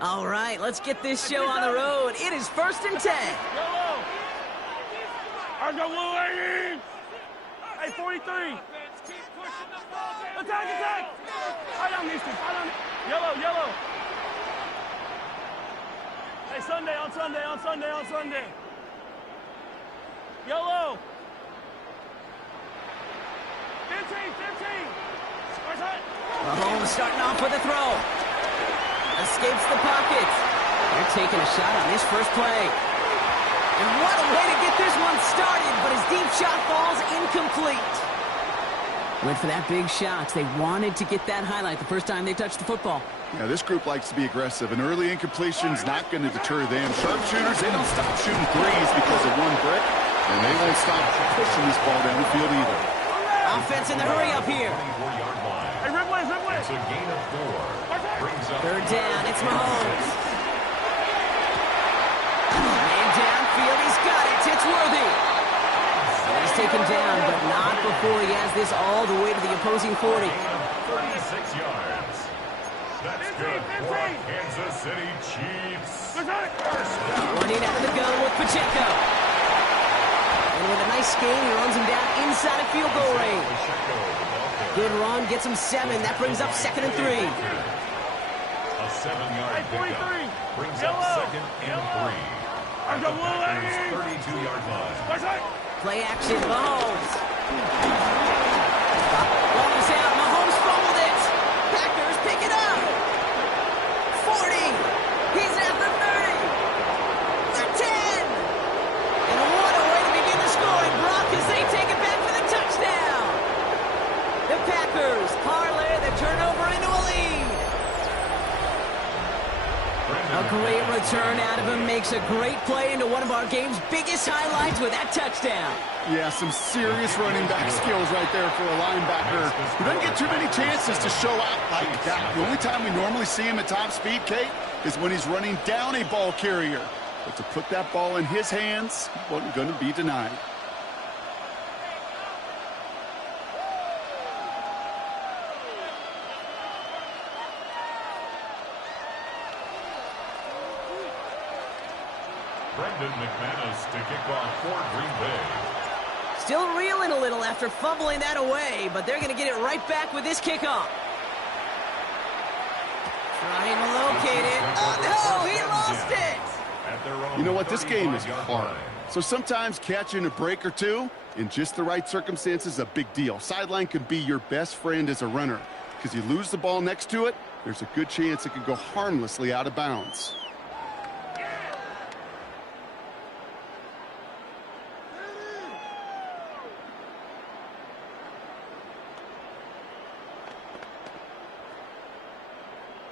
All right, let's get this show on the road. It is 1st and 10. Yellow. Hey, 43. Attack. Yellow. Hey, Sunday. Yellow. 15. Mahomes starting off with a throw. Escapes the pocket. They're taking a shot on this first play. And what a way to get this one started, but his deep shot falls incomplete. Went for that big shot. They wanted to get that highlight the first time they touched the football. Yeah, this group likes to be aggressive. An early incompletion's not going to deter them. Sharpshooters, they don't stop shooting threes because of one brick, and they won't stop pushing this ball down the field either. Offense in the hurry up here. Hey, Ridway. It's a gain of 4. Brings up 3rd down, it's Mahomes. And downfield, he's got it. It's Worthy. He's taken down, but not before he has this all the way to the opposing 40. 36 yards. That's good for Kansas City Chiefs. Running out of the gun with Pacheco. And with a nice gain, he runs him down inside of field goal range. Good run, gets him 7. That brings up 2nd and 3. A 7-yard pickup brings up 2nd and 3. At the Packers' 32-yard line. Play action, Mahomes. Ball is out, Mahomes fumbled it. Packers pick it up. 40. He's at the 30. The 10. And what a way to begin the scoring, Brock, as they take it back for the touchdown. The Packers parlay the turnover into a lead. A great return out of him, makes a great play into one of our game's biggest highlights with that touchdown. Yeah, some serious running back skills right there for a linebacker who doesn't get too many chances to show out like that. The only time we normally see him at top speed, Kate, is when he's running down a ball carrier. But to put that ball in his hands wasn't going to be denied. Brendan McManus to kick off for Green Bay. Still reeling a little after fumbling that away, but they're going to get it right back with this kickoff. Trying to locate it. Oh, no, he lost it. You know what? This game is hard. So sometimes catching a break or two in just the right circumstances is a big deal. Sideline can be your best friend as a runner because you lose the ball next to it, there's a good chance it could go harmlessly out of bounds.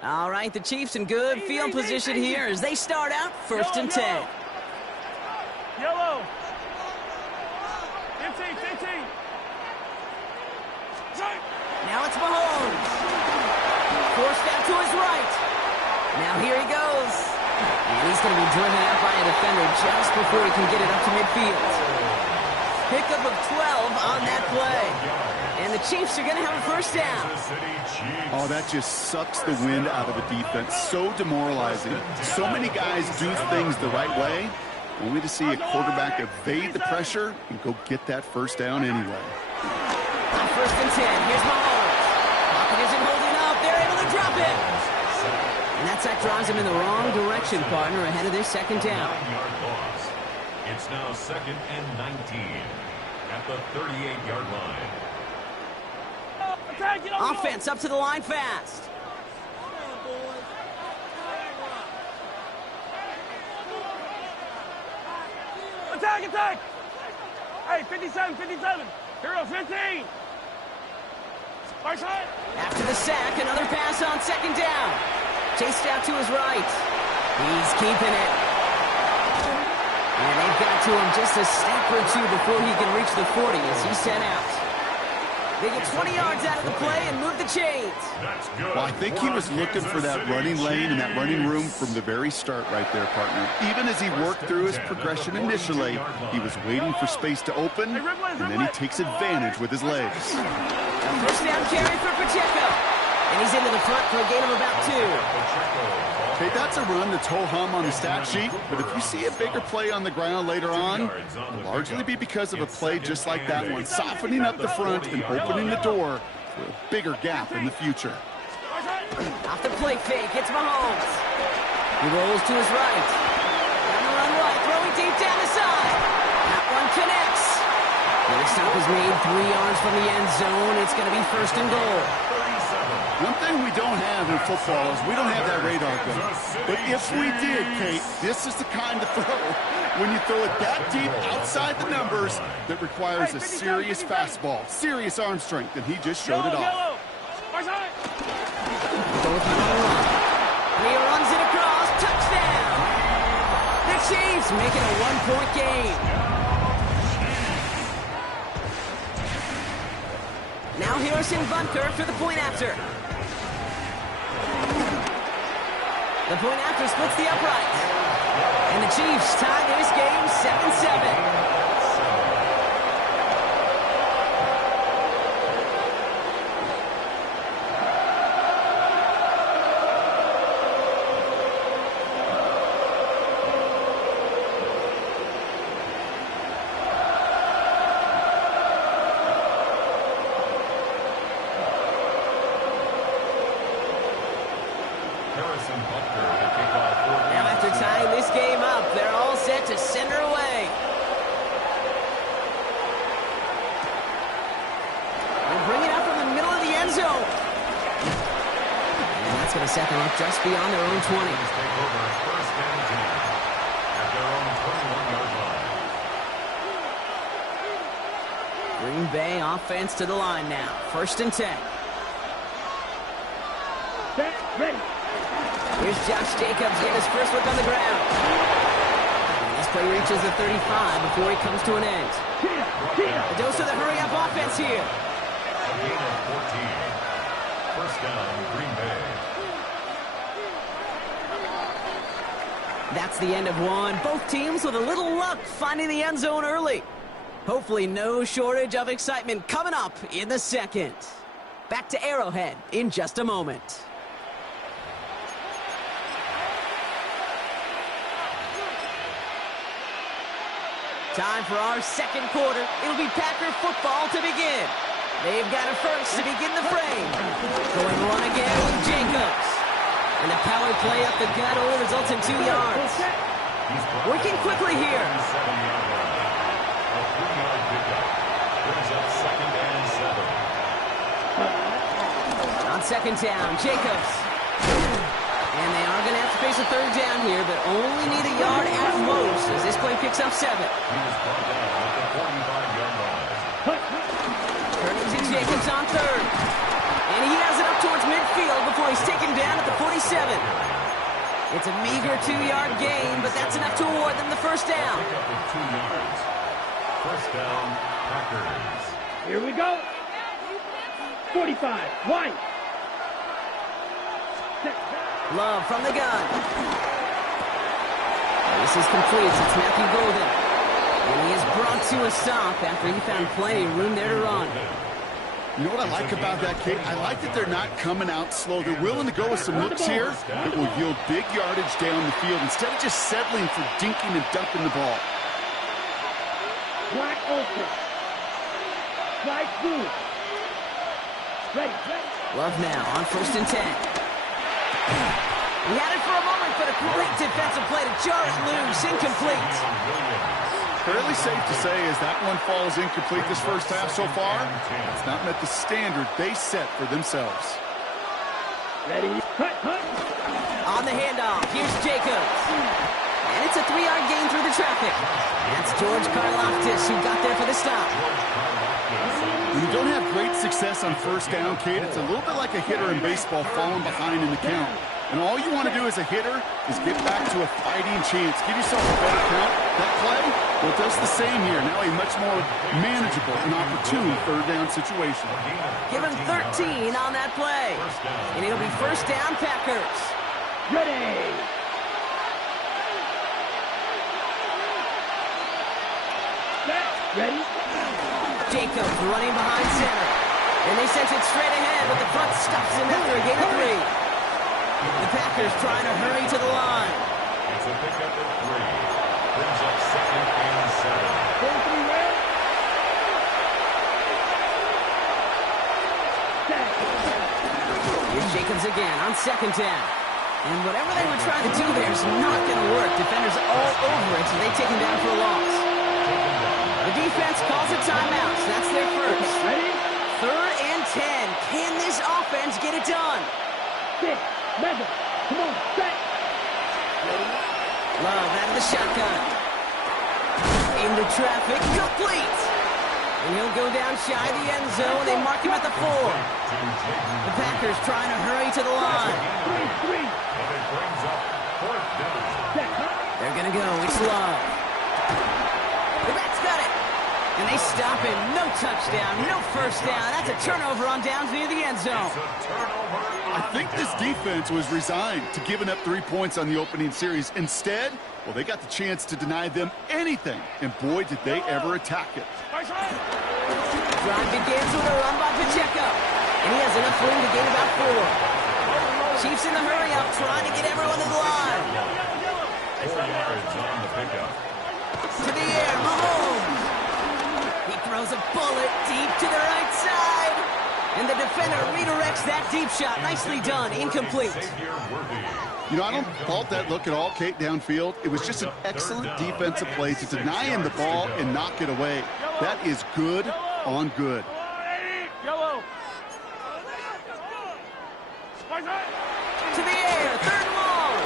All right, the Chiefs in good field position here as they start out 1st and 10. Yellow. 15. Now it's Mahomes. Forced out to his right. Now here he goes. And he's going to be driven out by a defender just before he can get it up to midfield. Pickup of 12 on that play. And the Chiefs are going to have a 1st down. Oh, that just sucks the wind out of a defense. So demoralizing. So many guys do things the right way, only to see a quarterback evade the pressure and go get that 1st down anyway. On 1st and 10, here's Mahomes. Pocket isn't holding up. They're able to drop it. And that sack drives him in the wrong direction, partner, ahead of this 2nd down. It's now 2nd and 19 at the 38-yard line. Offense up to the line fast. Attack. Hey, 57. Hero 15. After the sack, another pass on 2nd down. Chased out to his right. He's keeping it. And they've got to him just a step or two before he can reach the 40 as he's sent out. They get 20 yards out of the play and move the chains. That's good. Well, I think he was looking for that running lane and that running room from the very start right there, partner. Even as he worked through his progression initially, he was waiting for space to open, and then he takes advantage with his legs. A 1st down carry for Pacheco. And he's into the front for a gain of about 2. Okay, that's a run that's ho-hum on the stat sheet, but if you see a bigger play on the ground later on, it'll largely be because of a play just like that one, softening up the front and opening the door for a bigger gap in the future. Off the play fake, it's Mahomes. He rolls to his right. On the run right, throwing deep down the side. That one connects. And the stop is made 3 yards from the end zone. It's going to be 1st and goal. One thing we don't have in football is we don't have that radar gun. But if we did, Kate, this is the kind of throw, when you throw it that deep outside the numbers, that requires a serious fastball, serious arm strength, and he just showed it off. And he runs it across. Touchdown! The Chiefs make it a 1-point game. Now Harrison Butker for the point after. The point after splits the upright. And the Chiefs tie this game 7-7. Now after tying this game up, they're all set to send her away. And bring it up from the middle of the end zone. And that's going to set them up just beyond their own 20. Take over 1st and 10 at their own 21-yard line. Green Bay offense to the line now. 1st and 10. Ready. Here's Josh Jacobs getting his first look on the ground. And this play reaches the 35 before he comes to an end. A dose of the hurry-up offense here. A gain of 14. 1st down, Green Bay. That's the end of one. Both teams with a little luck finding the end zone early. Hopefully no shortage of excitement coming up in the second. Back to Arrowhead in just a moment. Time for our second quarter. It'll be Packer football to begin. They've got a first to begin the frame. Going run again with Jacobs. And the power play up the gut only results in 2 yards. Working quickly here. A 3-yard pickup. Brings up 2nd and 7. On 2nd down, Jacobs. And they are going to have to face a 3rd down here, but only need a yard at most as this play picks up 7. He was brought down at the 45-yard line. Turning to Jacobs on 3rd. And he has it up towards midfield before he's taken down at the 47. It's a meager 2-yard gain, but that's enough to award them the 1st down. Pick up with 2 yards. 1st down, Packers. Here we go. 45. White. Love from the gun. This is complete. It's Matthew Golden. And he is brought to a stop after he found plenty of room there to run. You know what I like about that, Kate? I like that they're not coming out slow. They're willing to go with some looks here that will yield big yardage down the field instead of just settling for dinking and dumping the ball. Black open. Black blue. Ready. Love now on 1st and 10. He had it for a moment, but a great defensive play to jar it loose. Incomplete. Fairly safe to say as that one falls incomplete this first half so far, it's not met the standard they set for themselves. Ready. Cut. On the handoff, here's Jacobs. And it's a 3-yard gain through the traffic. That's George Karlaftis who got there for the stop. When you don't have great success on 1st down, Kate, it's a little bit like a hitter in baseball falling behind in the count. And all you want to do as a hitter is get back to a fighting chance. Give yourself a better count. That play, well, it does the same here. Now a much more manageable and opportune 3rd down situation. Give him 13 on that play. And it'll be 1st down, Packers. Ready. Set. Ready. Jacobs running behind center. And they sent it straight ahead, but the front stops him after a gain of 3. The Packers trying to hurry to the line. It's a pickup at 3. Brings up 2nd and 7. Going 3 well. Here's Jacobs again on 2nd down. And whatever they were trying to do there is not going to work. Defenders all over it, so they take him down for a loss. The defense calls a timeout, so that's their first. Ready? 3rd and 10. Can this offense get it done? 6, measure. Come on, set. Love out of the shotgun. Into traffic, complete. And he'll go down shy of the end zone. They mark him at the 4. The Packers trying to hurry to the line. 3. And it brings up 4th down. Set, huh? They're going to go. It's Love. The Reds got it. And they stop him. No touchdown, no first down. That's a turnover on downs near the end zone. It's a turnover. I think this defense was resigned to giving up 3 points on the opening series. Instead, well, they got the chance to deny them anything. And boy, did they ever attack it. Drive begins with a run by Pacheco. And he has enough room to gain about 4. Chiefs in the hurry-up, trying to get everyone to the line. 4 yards on the pickup. To the air, Mahomes. He throws a bullet deep to the right side. And the defender redirects that deep shot. Nicely done. Incomplete. Xavier Worthy. You know, I don't fault that look at all, Kate, downfield. It was just an excellent defensive play to deny him the ball and knock it away. That is good on good. To the air, 3rd and long.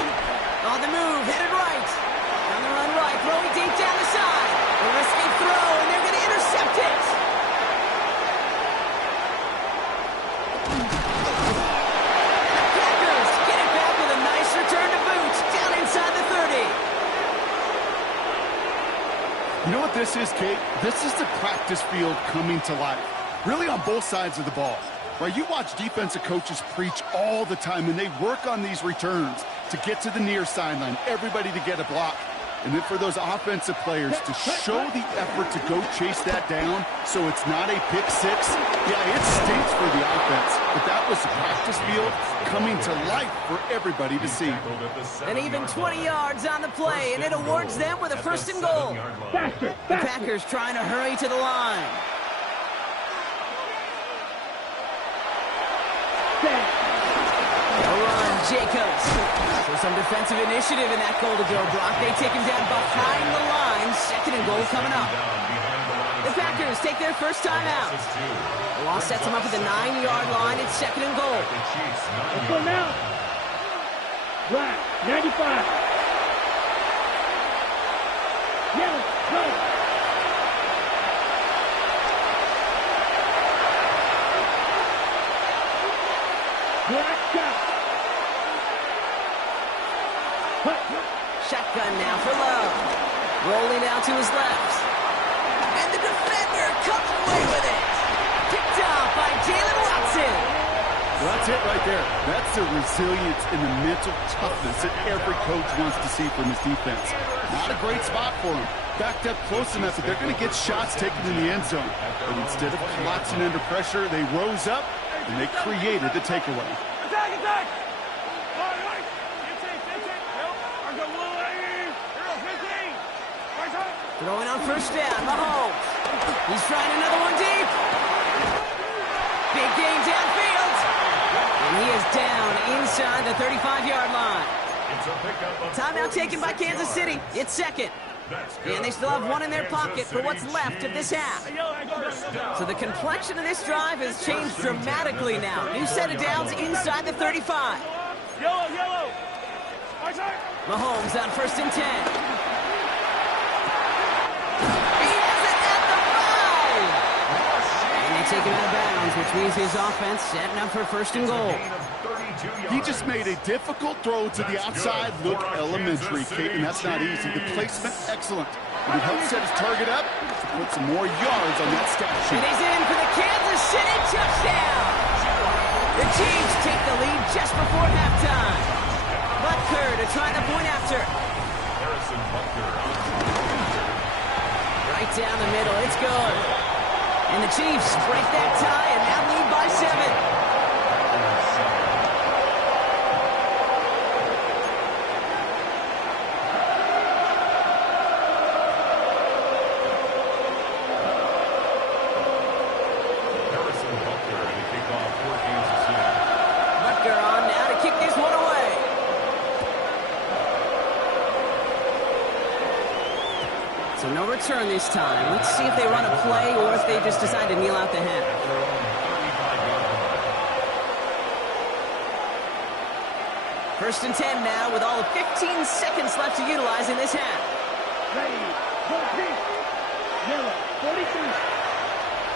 On the move, headed right. On the run right, throwing deep down the side. A risky throw, and they're going to intercept it. Packers get it back with a nice return to boot, down inside the 30. You know what this is, Kate? This is the practice field coming to life. Really on both sides of the ball. Right, you watch defensive coaches preach all the time, and they work on these returns to get to the near sideline, everybody to get a block. And then for those offensive players to show the effort to go chase that down so it's not a pick 6. Yeah, it stinks for the offense, but that was the practice field coming to life for everybody to see. And even 20 yards on the play, and it awards them with a 1st and goal. Faster, The faster. Packers trying to hurry to the line. Set. A run, Jacobs. So some defensive initiative in that goal to go block. They take him down behind the line. 2nd and goal coming up. The Packers take their first time out. The loss sets them up at the 9-yard line. It's 2nd and goal. Let's go now. Right, 95. Yellow, go. Black shot. Shotgun now for Love. Rolling out to his left. And the defender comes away with it. Picked off by Jalen Watson. Well, that's it right there. That's the resilience and the mental toughness that every coach wants to see from his defense. Not a great spot for him. Backed up close enough that they're going to get shots taken in the end zone. But instead of collapsing under pressure, they rose up and they created the takeaway. Attack, attack! Throwing on 1st down, Mahomes. He's trying another one deep. Big gain downfield. And he is down inside the 35-yard line. Timeout taken by Kansas City. It's 2nd. And they still have 1 in their pocket for what's left of this half. So the complexion of this drive has changed dramatically now. New set of downs inside the 35. Yellow! Mahomes on 1st and 10. He has it at the 5. And they take him out of bounds, which means his offense setting up for 1st and goal. He just made a difficult throw to the outside look elementary, Kate, and that's not easy. The placement, excellent. But it helped set his target up to put some more yards on that stat sheet. And he's in for the Kansas City touchdown. The Chiefs take the lead just before halftime. Butker to try the point after. Right down the middle, it's good. And the Chiefs break that tie and now lead by 7. So no return this time. Let's see if they run a play or if they just decide to kneel out the half. First and 10 now with all of 15 seconds left to utilize in this half. Ready, go deep. Yellow, 43.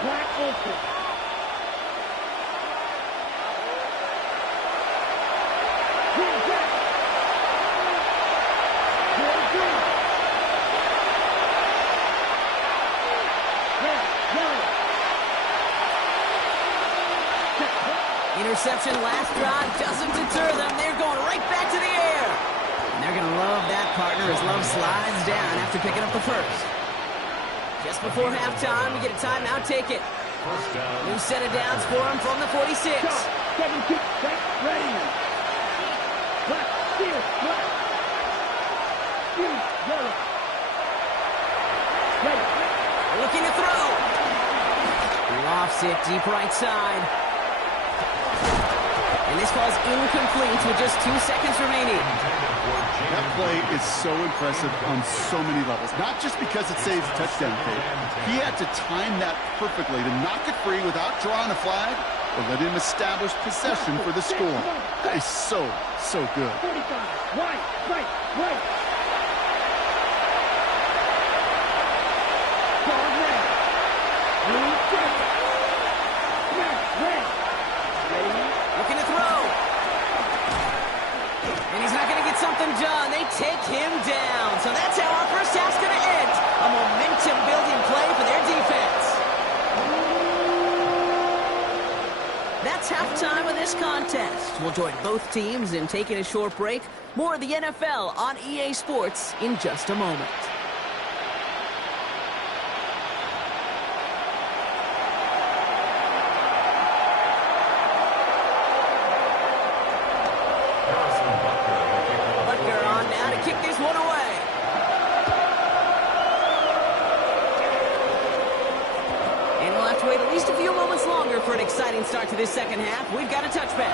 Black ultra. Green, black. Green, green. Interception last drive doesn't deter them. They're going right back to the air. And they're going to love that partner as Love slides down after picking up the first. Just before halftime, we get a timeout. Take it. New set of downs for him from the 46. 7 kick, back, ready. Black, steel, black. Steel, yellow. Ready. Looking to throw. Lofts it deep right side. And this ball's incomplete with just 2 seconds remaining. That play is so impressive on so many levels. Not just because it saves a touchdown, Kate. He had to time that perfectly to knock it free without drawing a flag or let him establish possession for the score. That is so, so good. 45, right, right, right. Looking to throw. And he's not going to get something done. They take him down. So that's how our first half's going to end. A momentum-building play for their defense. That's halftime of this contest. We'll join both teams in taking a short break. More of the NFL on EA Sports in just a moment. For an exciting start to this second half, we've got a touchback.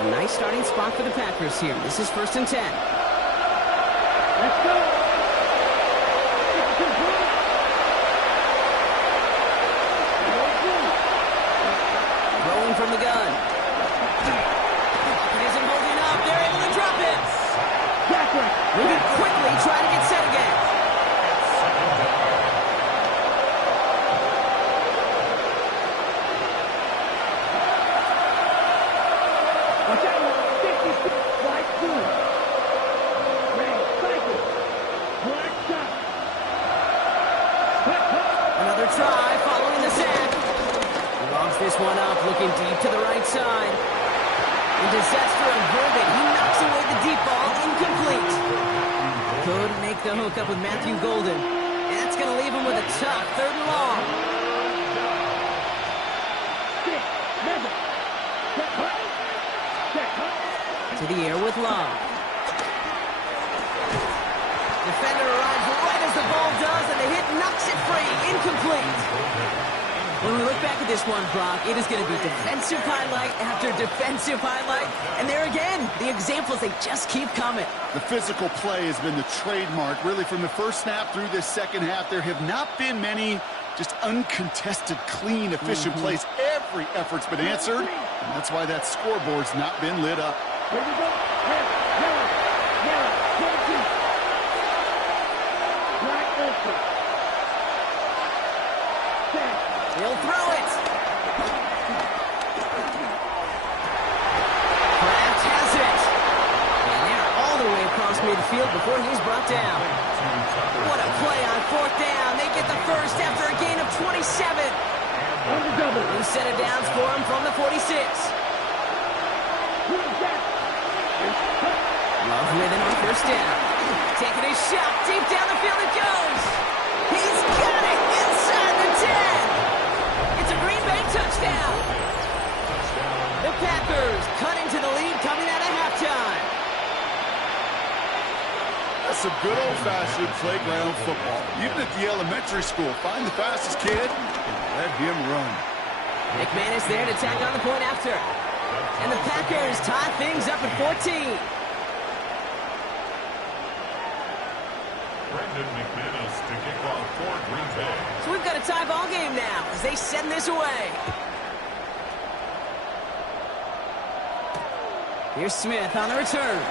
A nice starting spot for the Packers here. This is first and 10. Let's go. Rolling from the gun. It isn't holding up. They're able to drop it. Moving quickly, trying to get set again. Another try following the sack. He logs this one up, looking deep to the right side. And disaster averted. He knocks away the deep ball, incomplete. Couldn't make the hook up with Matthew Golden. And that's going to leave him with a tough 3rd and long. To the air with Love. Defender arrives right as the ball does, and the hit knocks it free. Incomplete. When we look back at this one, Brock, it is going to be defensive highlight after defensive highlight. And there again, the examples, they just keep coming. The physical play has been the trademark. Really, from the first snap through this second half, there have not been many just uncontested, clean, efficient plays. Every effort's been answered, and that's why that scoreboard's not been lit up. Here we go. Yellow, 22. Black ultra. He'll throw it. Kraft has it. And they're all the way across midfield before he's brought down. What a play on 4th down. They get the first after a gain of 27. New set of downs for him from the 46. Love with him on 1st down. Taking a shot deep down the field it goes. He's got it inside the 10. It's a Green Bay touchdown. The Packers cut into the lead coming out of halftime. That's some good old-fashioned playground football. Even at the elementary school, find the fastest kid and let him run. McManus there to tack on the point after. And the Packers tie things up at 14. Brendan McManus to kick off for Green Bay. So we've got a tie ball game now as they send this away. Here's Smith on the return.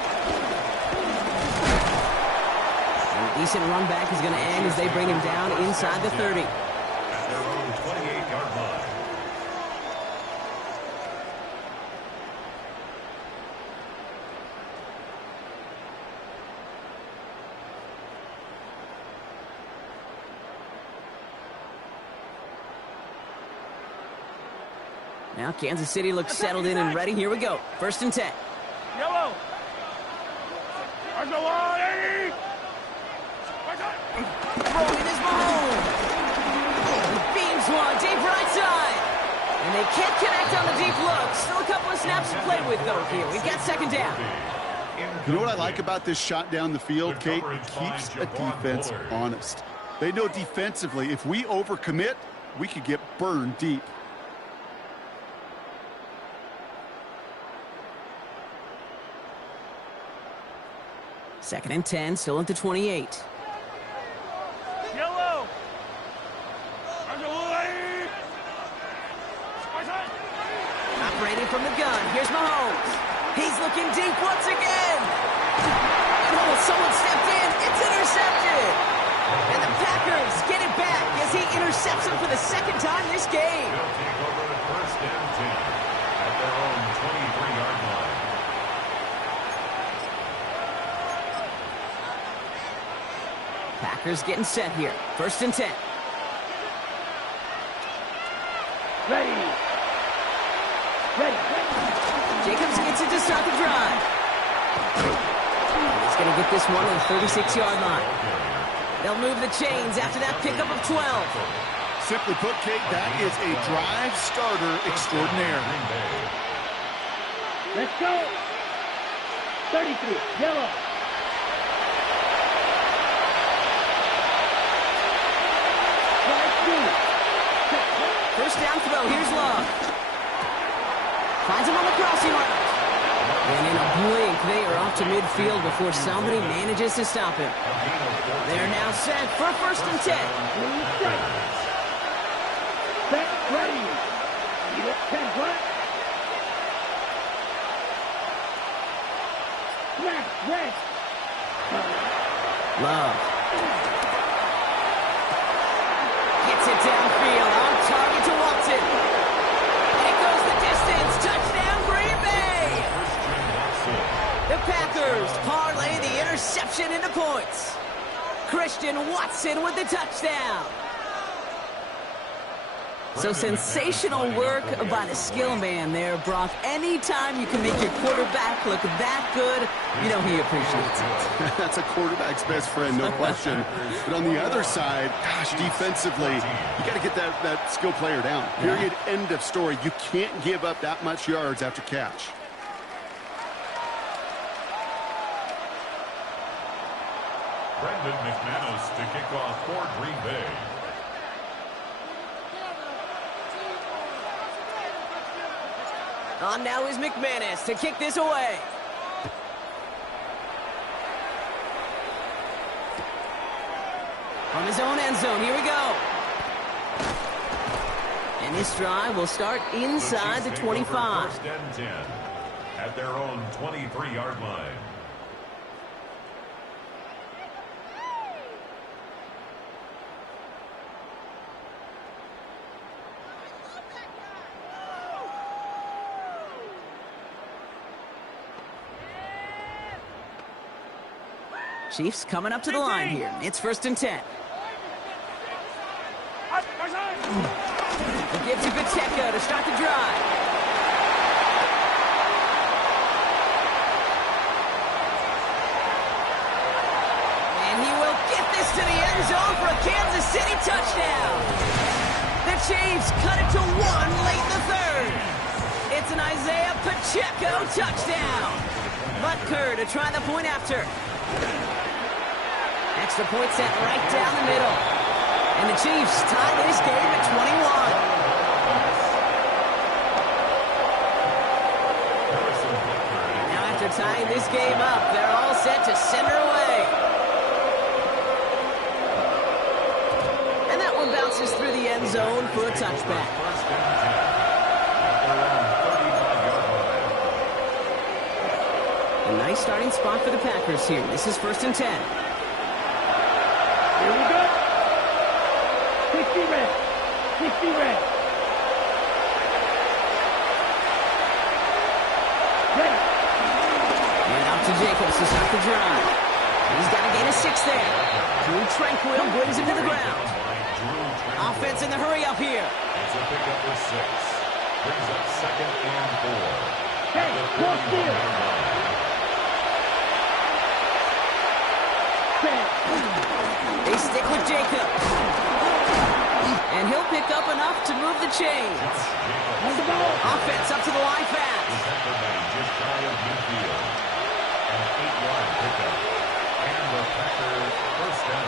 And a decent run back is going to end as they bring him down inside the 30. At their own 28-yard line. Now Kansas City looks settled in and ready. Here we go. 1st and 10. Yellow. Throwing is Mahomes. He beams one deep right side. And they can't connect on the deep look. Still a couple of snaps to play with, though, here. We've got 2nd down. You know what I like about this shot down the field, Kate? It keeps a defense honest. They know defensively, if we overcommit, we could get burned deep. Second and 10, still at the 28. Yellow. Operating from the gun, here's Mahomes. He's looking deep once again. Oh, someone stepped in. It's intercepted. And the Packers get it back as he intercepts him for the 2nd time this game. They'll take over the 1st and 10 at their own 23-yard line. Packers getting set here. 1st and 10. Ready. Jacobs gets it to start the drive. He's going to get this one on the 36-yard line. They'll move the chains after that pickup of 12. Simply put, Kate, that is a drive starter extraordinaire. Let's go. 33. Yellow. First down throw. Here's Love. Finds him on the crossing route. And in a blink, they are off to midfield before somebody manages to stop him. They're now set for 1st and 10. Set, ready. You look 10 what? Snap, red. Love. Gets it downfield on target to Watson. And it goes the distance. Touchdown, Green Bay. The Packers parlay the interception into points. Christian Watson with the touchdown. So sensational work by the skill man there, Brock. Anytime you can make your quarterback look that good, you know he appreciates it. That's a quarterback's best friend, no question. But on the other side, gosh, defensively, you got to get that skill player down. Period, end of story. You can't give up that much yards after catch. Brendan McManus to kick off for Green Bay. On now is McManus to kick this away. From his own end zone, here we go. And this drive will start inside the 25. 1st and 10 at their own 23-yard line. Chiefs coming up to the line here. It's 1st and 10. It gives to Pacheco to start the drive. And he will get this to the end zone for a Kansas City Packers cut it to 1 late in the third. It's an Isaiah Pacheco touchdown. Butker to try the point after. Extra point set right down the middle. And the Chiefs tie this game at 21. Now after tying this game up, they're all set to send her away. And that one bounces through the end zone for a touchback. A nice starting spot for the Packers here. This is 1st and 10. Here we go. 60 red. 60 red. Ready. And out to Jacobs to start the drive. He's got to gain a 6 there. Drew Tranquill brings him to the ground. Offense in the hurry up here. It's a pickup for 6. Brings up 2nd and 4. Hey, cross field. They stick with Jacobs. And he'll pick up enough to move the chains. Offense up to the line fast. Just shy of midfield. An 8-yard pickup. And the Packers first down.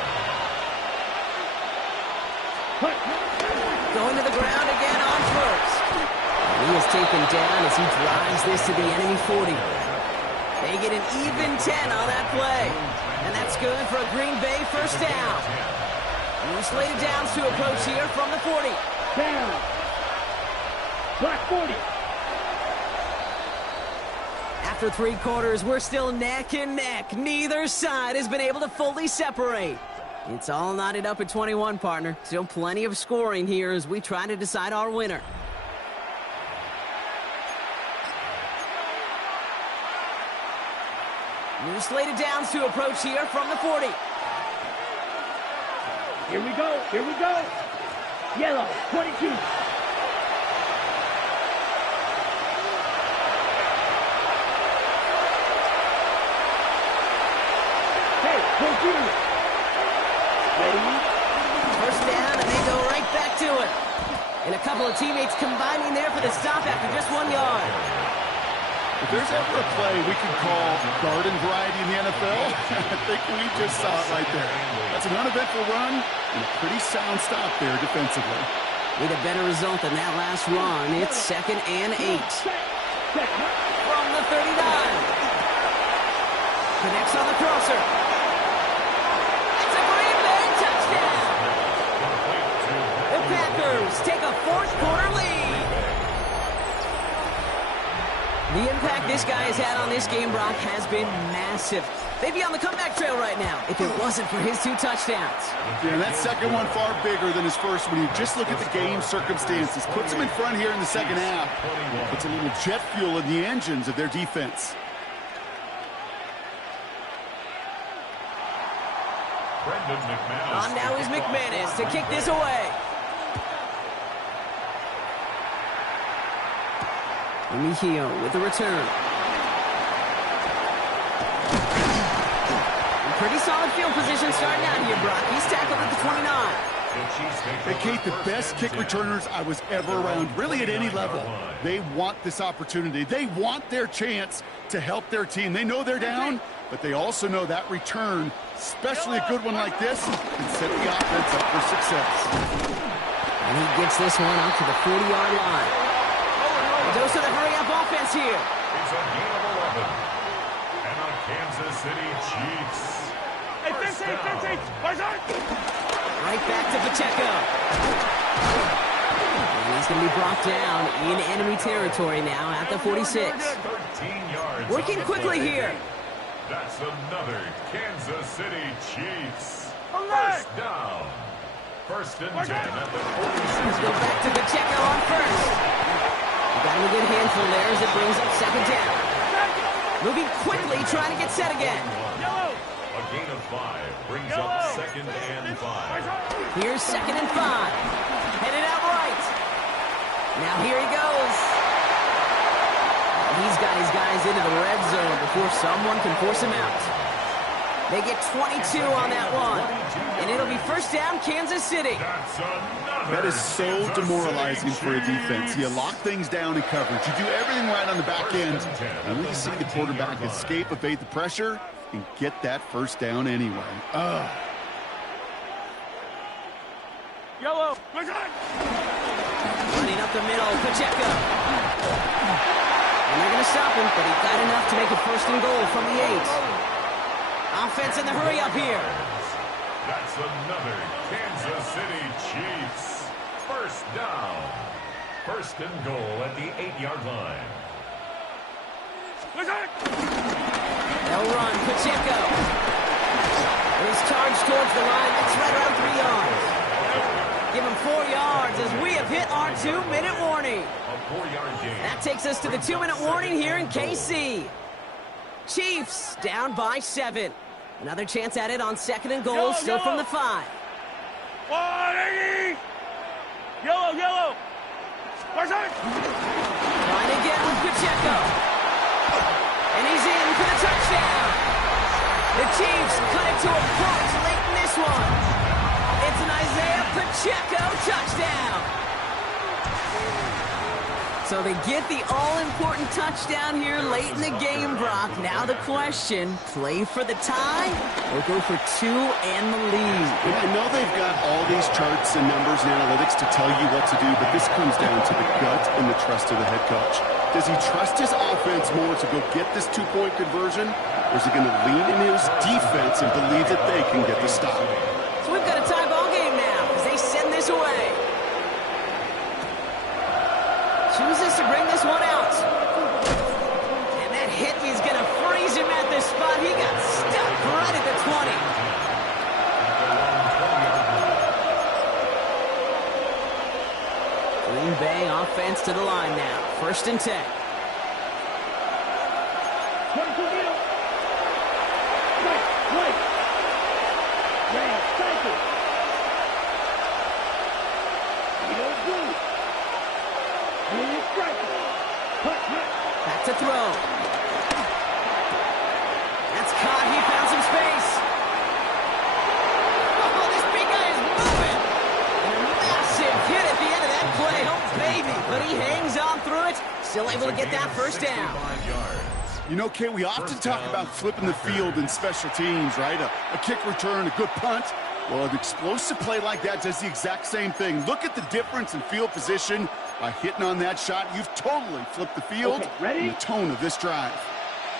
Going to the ground again on first. He is taken down as he drives this to the enemy 40. They get an even 10 on that play. And that's good for a Green Bay first down. New slated downs to approach here from the 40. Down. Black 40. After 3 quarters, we're still neck and neck. Neither side has been able to fully separate. It's all knotted up at 21, partner. Still plenty of scoring here as we try to decide our winner. New slated downs to approach here from the 40. Here we go. Here we go. Yellow, 22. Hey, continue. Ready? First down, and they go right back to it. And a couple of teammates combining there for the stop after just 1 yard. If there's ever a play we can call garden variety in the NFL, I think we just saw it right there. That's an uneventful run and a pretty sound stop there defensively. With a better result than that last run, it's 2nd and 8. From the 39. Connects on the crosser. It's a Green Bay touchdown. The Packers take a 4th-quarter lead. The impact this guy has had on this game, Brock, has been massive. They'd be on the comeback trail right now if it wasn't for his 2 touchdowns. Yeah, and that second one far bigger than his first when you just look at the game circumstances. Puts him in front here in the second half. Puts a little jet fuel in the engines of their defense. On now is McManus to kick this away. Mejio with the return. Pretty solid field position starting out here, Brock. He's tackled at the 29. Hey, Kate, the best kick returners I was ever around, really at any level. They want this opportunity. They want their chance to help their team. They know they're down, but they also know that return, especially a good one like this, can set the offense up for success. And he gets this one out to the 40-yard line. A dose of the hurry-up offense here. It's a gain of 11. And the Kansas City Chiefs. Hey, 15. Right back to Pacheco. And he's going to be brought down in enemy territory now at the 46. 13 yards. Working quickly here. That's another Kansas City Chiefs. Alert! First down. 1st and 10 at the 46. Let's go back to Pacheco on first. Got him a good handful there as it brings up 2nd down. Moving quickly, trying to get set again. Yellow. A gain of 5 brings up 2nd and 5. Here's 2nd and 5. Headed out right. Now here he goes. He's got his guys into the red zone before someone can force him out. They get 22 on that one. And it'll be first down, Kansas City. That is so demoralizing for a defense. You lock things down in coverage. You do everything right on the back end. And we see the quarterback escape, evade the pressure, and get that first down anyway. Yellow. Running up the middle, Pacheco. And they're going to stop him, but he got enough to make it first and goal from the 8. Offense in the hurry up here. That's another Kansas City Chiefs. First down. First and goal at the 8-yard line. They'll run, Pacheco. He's charged towards the line. That's right around 3 yards. Give him 4 yards as we have hit our 2-minute warning. A 4-yard gain. That takes us to the 2-minute warning here in KC. Chiefs down by 7. Another chance at it on second and goal, still from the 5. Yellow. Trying again with Pacheco. And he's in for the touchdown. The Chiefs cut it to a point late in this one. It's an Isaiah Pacheco touchdown. So they get the all-important touchdown here late in the game, Brock. Now the question, play for the tie or go for 2 and the lead? And I know they've got all these charts and numbers and analytics to tell you what to do, but this comes down to the gut and the trust of the head coach. Does he trust his offense more to go get this 2-point conversion, or is he going to lean in his defense and believe that they can get the stop? So we've got a tie ball game now as they send this away. Chooses to bring this one out. And that hit is going to freeze him at this spot. He got stuck right at the 20. Green Bay offense to the line now. First and 10. 22 middle. Right. Ram, cycle. You don't do it. Back to throw. That's caught. He found some space. Oh, this big guy is moving. And a massive hit at the end of that play. Oh, baby. But he hangs on through it. Still able to get that first down. You know, Kay, we often talk about flipping the field in special teams, right? A kick return, a good punt. Well, an explosive play like that does the exact same thing. Look at the difference in field position. By hitting on that shot, you've totally flipped the field and the tone of this drive.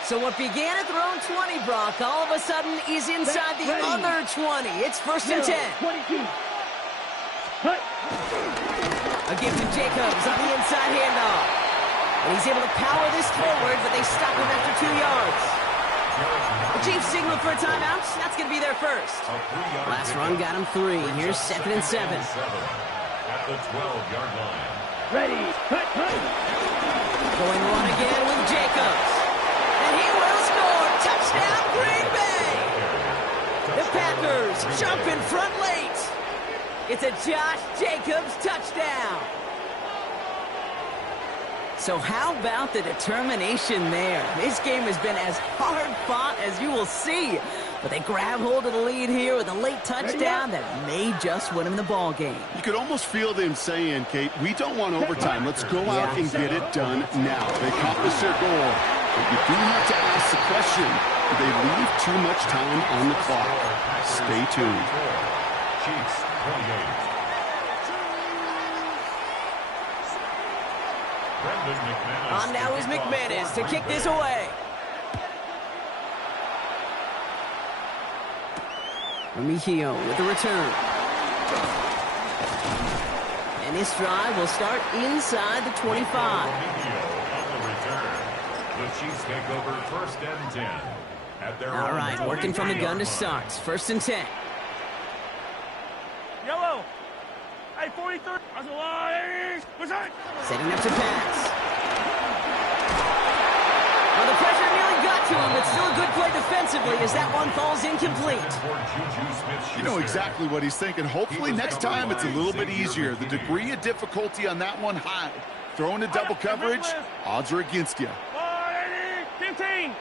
So what began at their own 20, Brock, all of a sudden is inside the other 20. It's first and 10. 22. Cut. A give to Jacobs on the inside handoff. And he's able to power this forward, but they stop him after 2 yards. The Chiefs signal for a timeout. That's going to be their first. Last run got him 3. Here's second and 7. At the 12-yard line. Ready. Cut. Going run again with Jacobs. And he will score. Touchdown, Green Bay. The Packers jump in front late. It's a Josh Jacobs touchdown. So how about the determination there? This game has been as hard fought as you will see. But they grab hold of the lead here with a late touchdown that may just win them the ball game. You could almost feel them saying, Kate, we don't want overtime. Let's go out and get it done now. They accomplished their goal. But you do have to ask the question, do they leave too much time on the clock? Stay tuned. Chiefs 28. On now is McManus to kick this away. Remigio with the return. And this drive will start inside the 25. The Chiefs take over first and 10. All right, working from the gun to start. First and 10. Yellow. Hey, 43. Setting up to pass. Well, the pressure nearly got to him, but still a good play defensively as that one falls incomplete. You know exactly what he's thinking. Hopefully next time it's a little bit eeasier. The degree of difficulty on that one high. Throwing a double coverage, odds are against you. 15. Hey,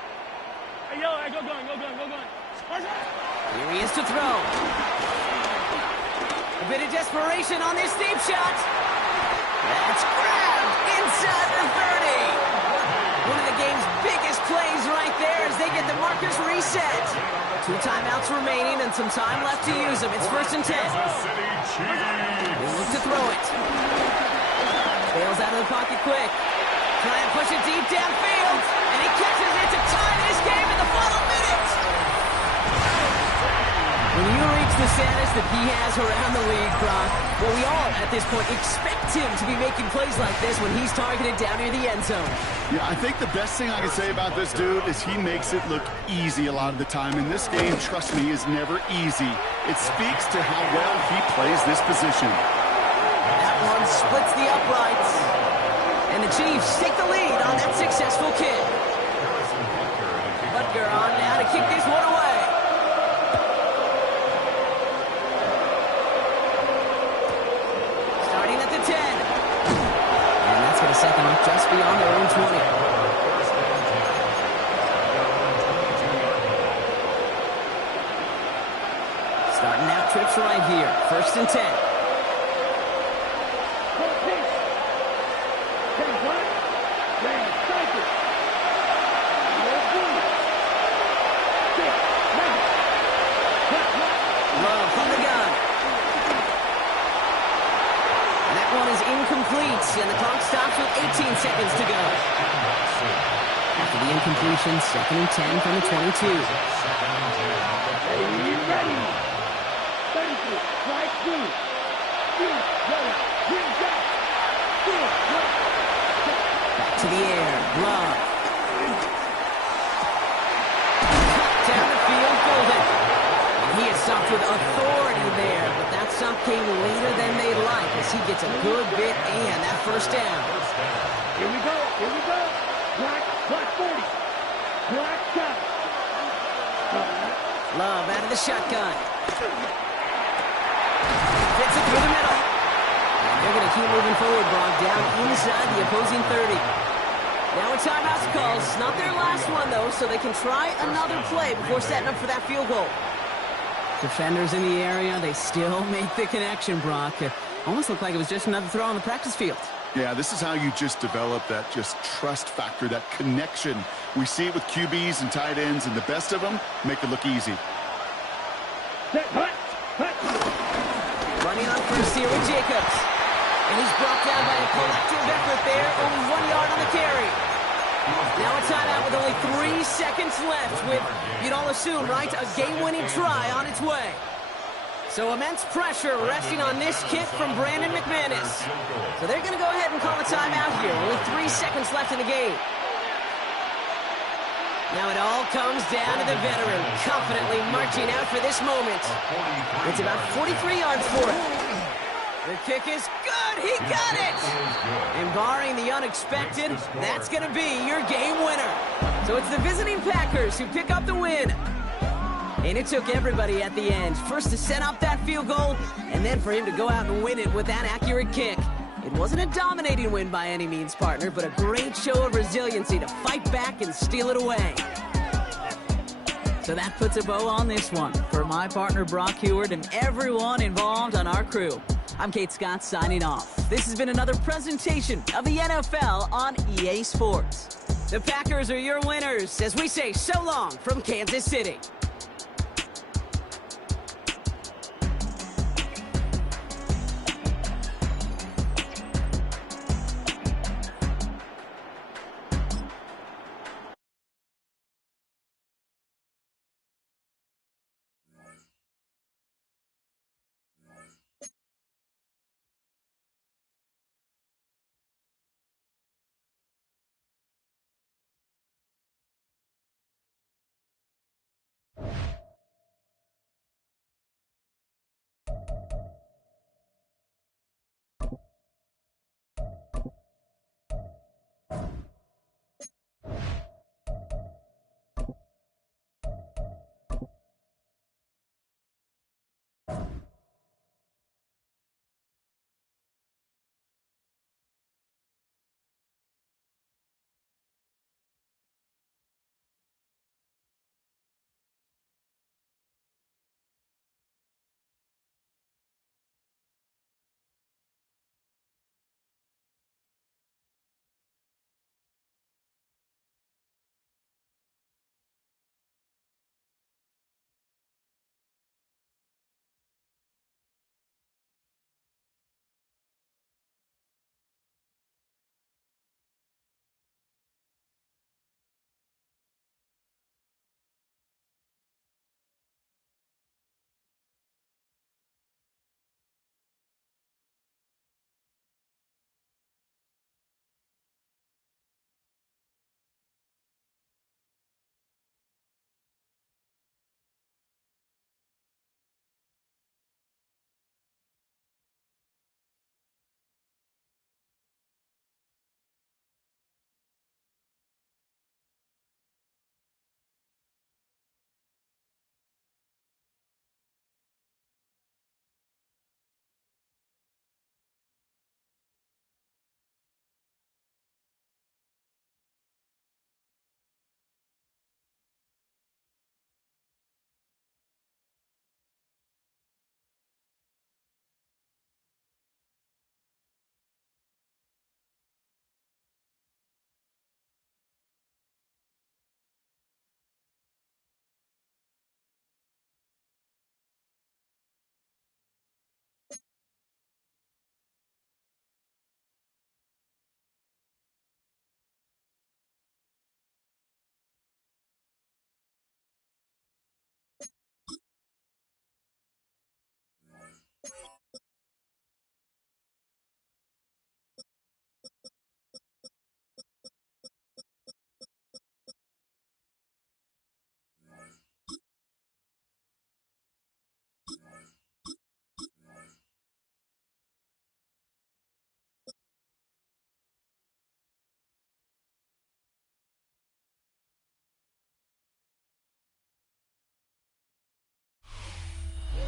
yellow, hey, go gun. Here he is to throw. A bit of desperation on this deep shot. That's grabbed inside the 30. One of the game's biggest plays right there as they get the markers reset. 2 timeouts remaining and some time left to use them. It's 1st and 10. They look to throw it. Bails out of the pocket quick. Try and push it deep downfield. And he catches it to tie this game in the final minute. When you reach the status that he has around the league, Brock, well, we all, at this point, expect him to be making plays like this when he's targeted down near the end zone. Yeah, I think the best thing I can say about this dude is he makes it look easy a lot of the time. And this game, trust me, is never easy. It speaks to how well he plays this position. That one splits the uprights. And the Chiefs take the lead on that successful kick. Butker on now to kick this one away. Starting at the 10. And that's going to set them up just beyond their own 20. Starting out trips right here. 1st and 10. And the clock stops with 18 seconds to go. After the incompletion, 2nd and 10 from the 22. Ready. 32. Strike 2. Back to the air. Love. Cut down the field, Golden. And he is stopped with authority there, but that stop came later than they'd like as he gets a good bit and that 1st down. Here we go. Clock 40. Clock stop. Love out of the shotgun. Hits it through the middle. And they're going to keep moving forward, Brock, down inside the opposing 30. Now a timeout's called. It's not their last one, though, so they can try another play before setting up for that field goal. Defenders in the area, they still make the connection, Brock. It almost looked like it was just another throw on the practice field. Yeah, this is how you just develop that just trust factor, that connection. We see it with QBs and tight ends, and the best of them make it look easy. Running on first here with Jacobs. And he's brought down by a collective effort there. Only 1 yard on the carry. Now a timeout with only 3 seconds left with, you'd all assume, right, a game-winning try on its way. So immense pressure resting on this kick from Brandon McManus. So they're going to go ahead and call a timeout here. Only 3 seconds left in the game. Now it all comes down to the veteran, confidently marching out for this moment. It's about 43 yards for him. The kick is good. He got it. And barring the unexpected, that's going to be your game winner. So it's the visiting Packers who pick up the win. And it took everybody at the end. First to set up that field goal, and then for him to go out and win it with that accurate kick. It wasn't a dominating win by any means, partner, but a great show of resiliency to fight back and steal it away. So that puts a bow on this one. For my partner, Brock Huard, and everyone involved on our crew, I'm Kate Scott signing off. This has been another presentation of the NFL on EA Sports. The Packers are your winners as we say so long from Kansas City.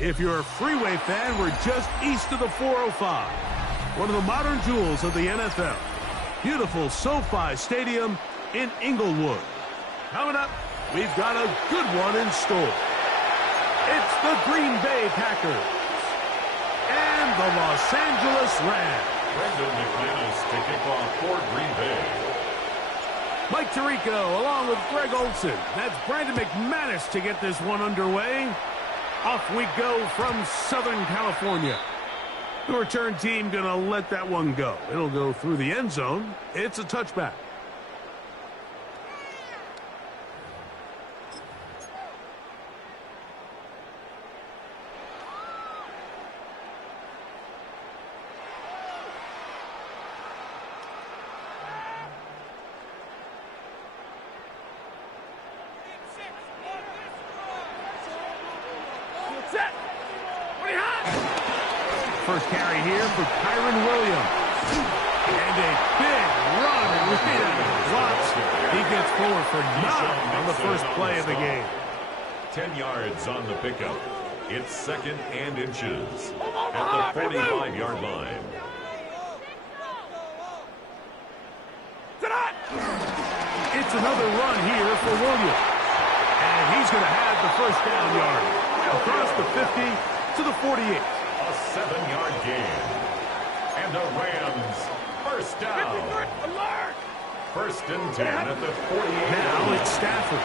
If you're a Freeway fan, we're just east of the 405. One of the modern jewels of the NFL. Beautiful SoFi Stadium in Inglewood. Coming up, we've got a good one in store. It's the Green Bay Packers and the Los Angeles Rams. Brendan McManus to kick off for Green Bay. Mike Tirico along with Greg Olson. That's Brandon McManus to get this one underway. Off we go from Southern California. The return team going to let that one go. It'll go through the end zone. It's a touchback. First carry here for Kyren Williams. And a big run right out of the blocks. He gets forward for 9 on the first play of the game. 10 yards on the pickup. It's 2nd and inches at the 45-yard line. It's another run here for Williams. And he's going to have the first down yard. Across the 50 to the 48. A 7-yard gain. And the Rams first down. First and 10 at the 48. Now it's Stafford.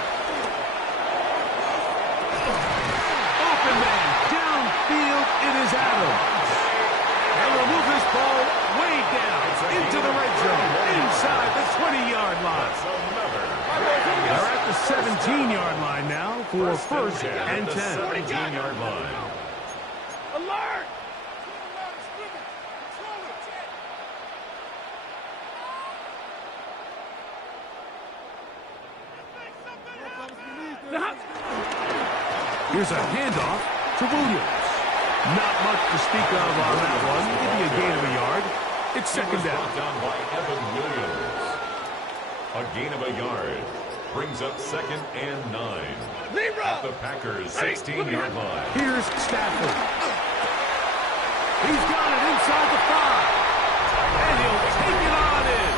Open man. Downfield, it is Adams. And we'll move this ball way down into the red zone. Inside the 20-yard line. They're at the 17-yard line now for first and 10. 17-yard line. Alert! Here's a handoff to Williams. Not much to speak of on that one. Maybe a gain of a yard. It's second down. Down by Evan Williams. A gain of a yard. Brings up 2nd and 9. At the Packers' 16-yard line. Here's Stafford. He's got it inside the 5. And he'll take it on in.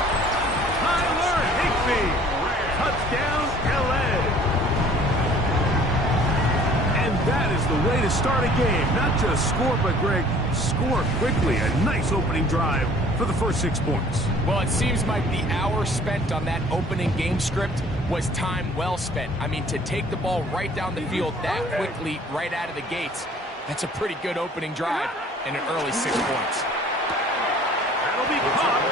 Tyler Higbee. Touchdown, L.A. And that is the way to start a game. Not just score, but, Greg, score quickly. A nice opening drive for the first 6 points. Well, it seems like the hour spent on that opening game script was time well spent. I mean, to take the ball right down the field that quickly, right out of the gates, that's a pretty good opening drive and an early 6 points. That'll be caught,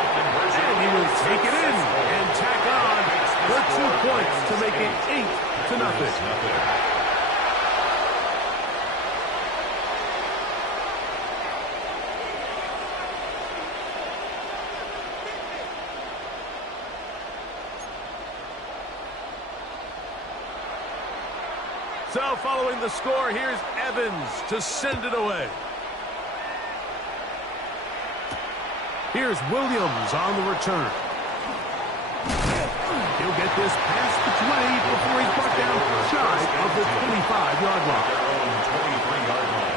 and he will take it in and tack on for 2 points to make it 8-0. So following the score, here's Evans to send it away. Here's Williams on the return. He'll get this past the 20 before he's brought down shy of the 25-yard line. Their own 23-yard line.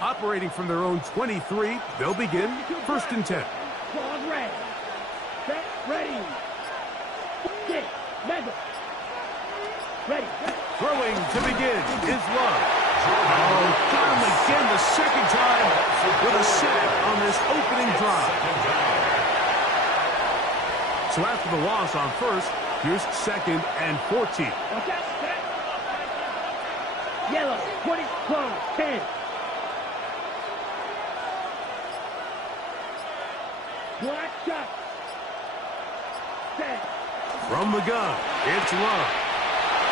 Operating from their own 23, they'll begin first and 10. Ball ready. Set, ready. Get, mega. Ready. Throwing to begin is Love. Oh, got him again the second time with a sack on this opening drive. So after the loss on first, here's 2nd and 14. Watch out. Set. Yellow. 20, 12, 10. Black shot. Set. From the gun, it's Love.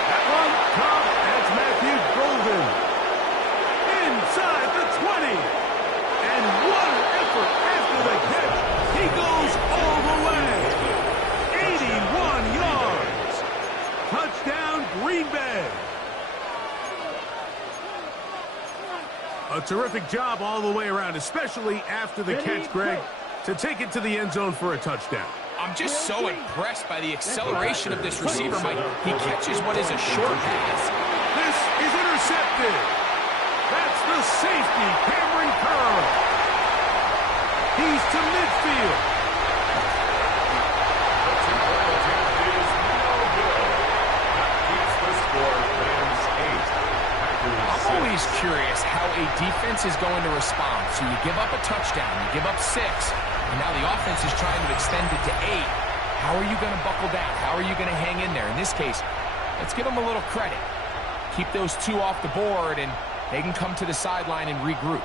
That one, caught. That's Matthew Golden. Inside the 20. And what an effort after the catch. He goes all the way. 81 yards. A terrific job all the way around, especially after the catch, Greg, to take it to the end zone for a touchdown. I'm just so impressed by the acceleration of this receiver, Mike. He catches what is a short pass. This is intercepted. That's the safety, Cameron Curl. He's to midfield. The two-point attempt is no good. That keeps the score Rams 8. I'm always curious how a defense is going to respond. So you give up a touchdown, you give up 6, and now the offense is trying to extend it to 8. How are you going to buckle down? How are you going to hang in there? In this case, let's give them a little credit. Keep those 2 off the board, and they can come to the sideline and regroup.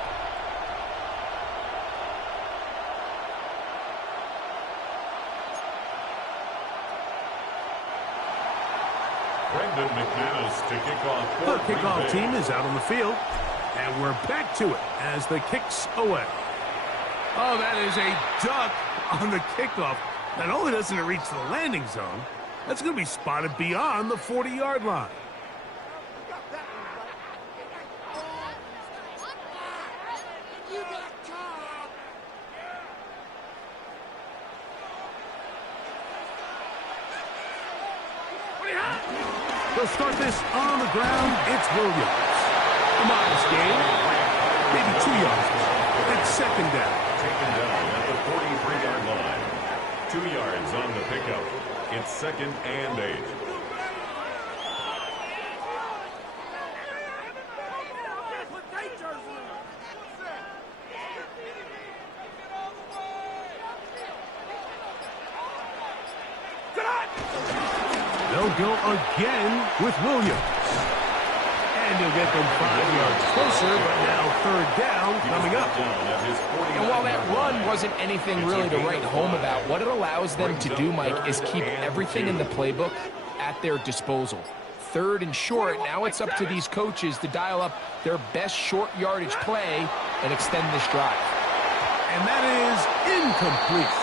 Brendan McManus to kick off for The kickoff Green Bay. team is out on the field, and we're back to it as the kick's away. Oh, that is a duck on the kickoff. Not only doesn't it reach the landing zone, that's going to be spotted beyond the 40-yard line. They'll start this on the ground. It's Williams. A modest gain, maybe 2 yards. It's second down. Taken down at the 43-yard line. 2 yards on the pickup. It's second and 8. They'll go again with Williams. And he'll get them 5 yards closer, but now third down coming up. And while that run wasn't anything really to write home about, what it allows them to do, Mike, is keep everything in the playbook at their disposal. Third and short, now it's up to these coaches to dial up their best short yardage play and extend this drive. And that is incomplete.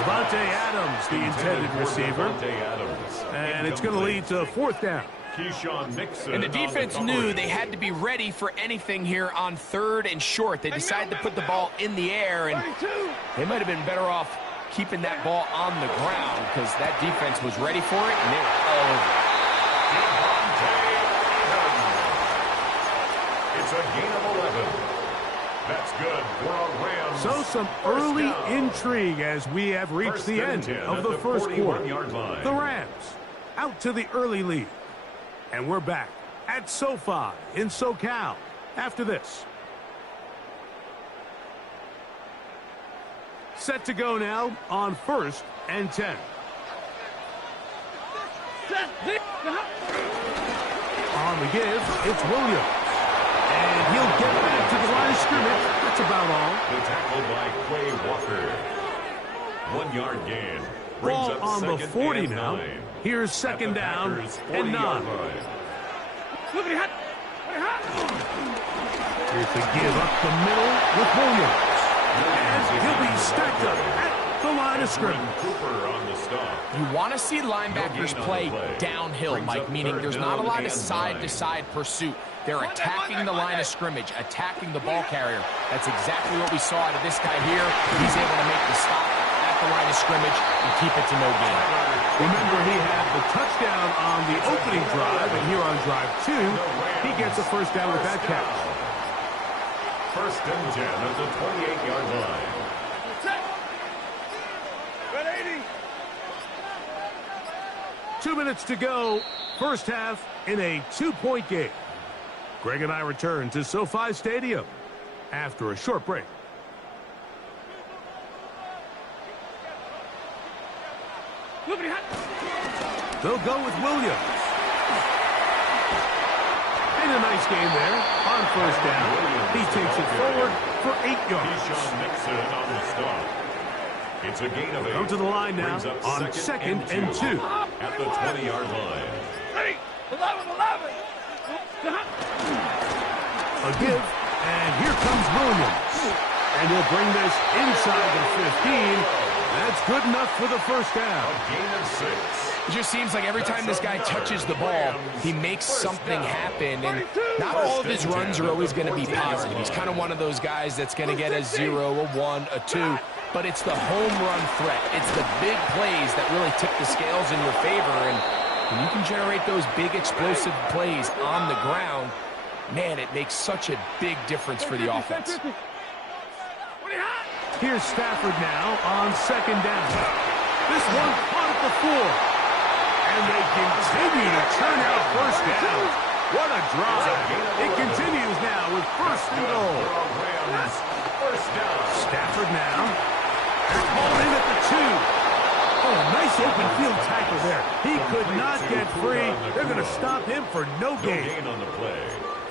Devontae Adams, the intended receiver. And it's going to lead to fourth down. And the defense knew they had to be ready for anything here on third and short. They decided to put the ball in the air, and they might have been better off keeping that ball on the ground because that defense was ready for it, and they were all over it. It's a gain of 11. That's good for a Rams. So some early intrigue as we have reached the end of the first quarter. The Rams out to the early lead. And we're back at SoFi in SoCal after this. Set to go now on 1st and 10. On the give, it's Williams. And he'll get back to the line of scrimmage. That's about all. The tackle by Quay Walker. 1 yard gain. Ball on the 40 now. 9. Here's second down and 9. Here's the give up the middle with Williams. And he'll be stacked up at the line of scrimmage. Cooper on the stop. You want to see linebackers play downhill, Mike, meaning there's not a lot of side-to-side pursuit. They're attacking the line of scrimmage, attacking the ball carrier. That's exactly what we saw out of this guy here. He's able to make the stop at the line of scrimmage and keep it to no gain. Remember, he had the touchdown on the opening drive, and here on drive 2, he gets a first down with that catch. 1st and 10 at the 28-yard line. Red 80. 2 minutes to go, first half in a 2-point game. Greg and I return to SoFi Stadium after a short break. They'll go with Williams. And a nice game there on first down. He takes it forward for 8 yards. Keyshawn Nixon on the stop. It's a gain of 8. Come to the line now Brings up on second and 2. At the 20-yard line. 11. A give, and here comes Williams. And he'll bring this inside the 15. That's good enough for the first down. A gain of 6. It just seems like every time this guy touches the ball, he makes something happen, and not all of his runs are always going to be positive. He's kind of one of those guys that's going to get a 0, a 1, a 2, but it's the home run threat. It's the big plays that really tip the scales in your favor, and when you can generate those big explosive plays on the ground, man, it makes such a big difference for the offense. Here's Stafford now on second down. This one caught at the 4. And they continue to turn out first down. What a drive. It continues now with first and goal. Stafford now. They're called in at the 2. Oh, nice open field tackle there. He could not get free. They're going to stop him for no gain.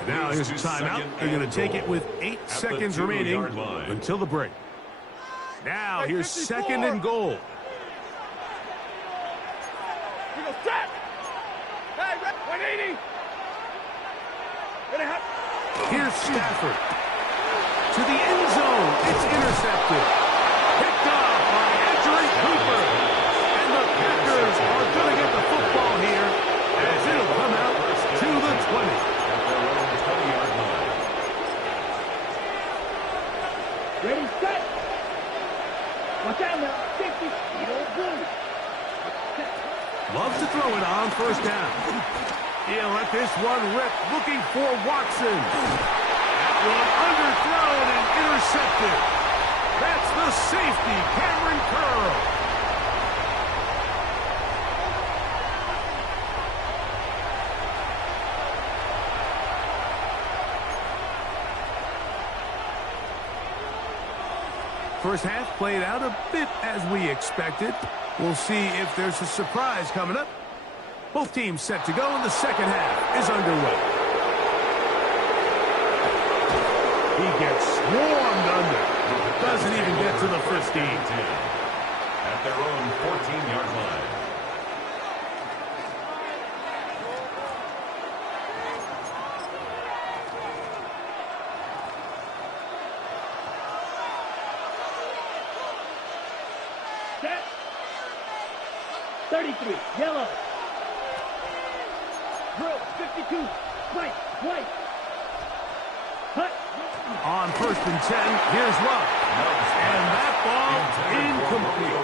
Now here's a timeout. They're going to take it with 8 seconds remaining until the break. Now here's second and goal. Hey, 180. Here's Stafford. To the end zone. It's intercepted. Picked off by Edgerrin Cooper. And the Packers are going to get the football here as it'll come out to the 20. Ready, set. Watch out now. 60. You don't blue. Loves to throw it on first down. He'll let this one rip, looking for Watson. That one underthrown and intercepted. That's the safety, Cameron Curl. First half played out a bit as we expected. We'll see if there's a surprise coming up. Both teams set to go, and the second half is underway. He gets swarmed under. Doesn't even get to the 15. At their own 14-yard line. Set. 33. Yellow. Drill. 52. White. White. Hut. On first and 10, here's Love. And that ball incomplete.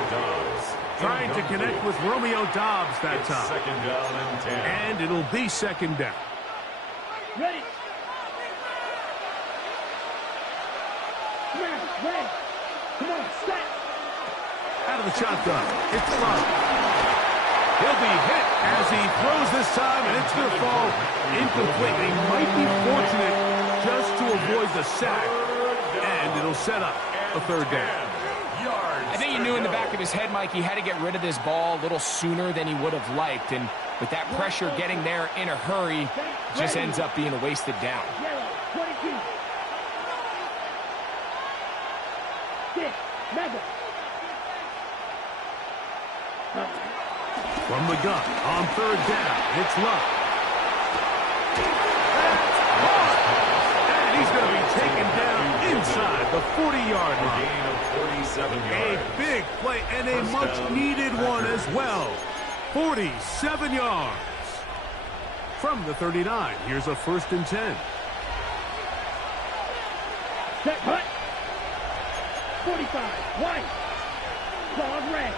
Trying to connect with Romeo Doubs that time. Second down and 10. And it'll be second down. Ready. Ready. Ready. Come on. Set. Out of the shotgun, it's Love. He'll be hit as he throws this time, and it's going to fall incomplete. He might be fortunate just to avoid the sack, and it'll set up a third down. I think he knew in the back of his head, Mike, he had to get rid of this ball a little sooner than he would have liked, and with that pressure getting there in a hurry, it just ends up being a wasted down. Yellow. 22. Six. Mega. From the gun, on third down, it's Love. And he's going to be taken down inside the 40-yard line. Gain of 47 yards. A big play and a much-needed one as well. 47 yards. From the 39, here's a first and 10. Set. Hut. 45. White. Dog red.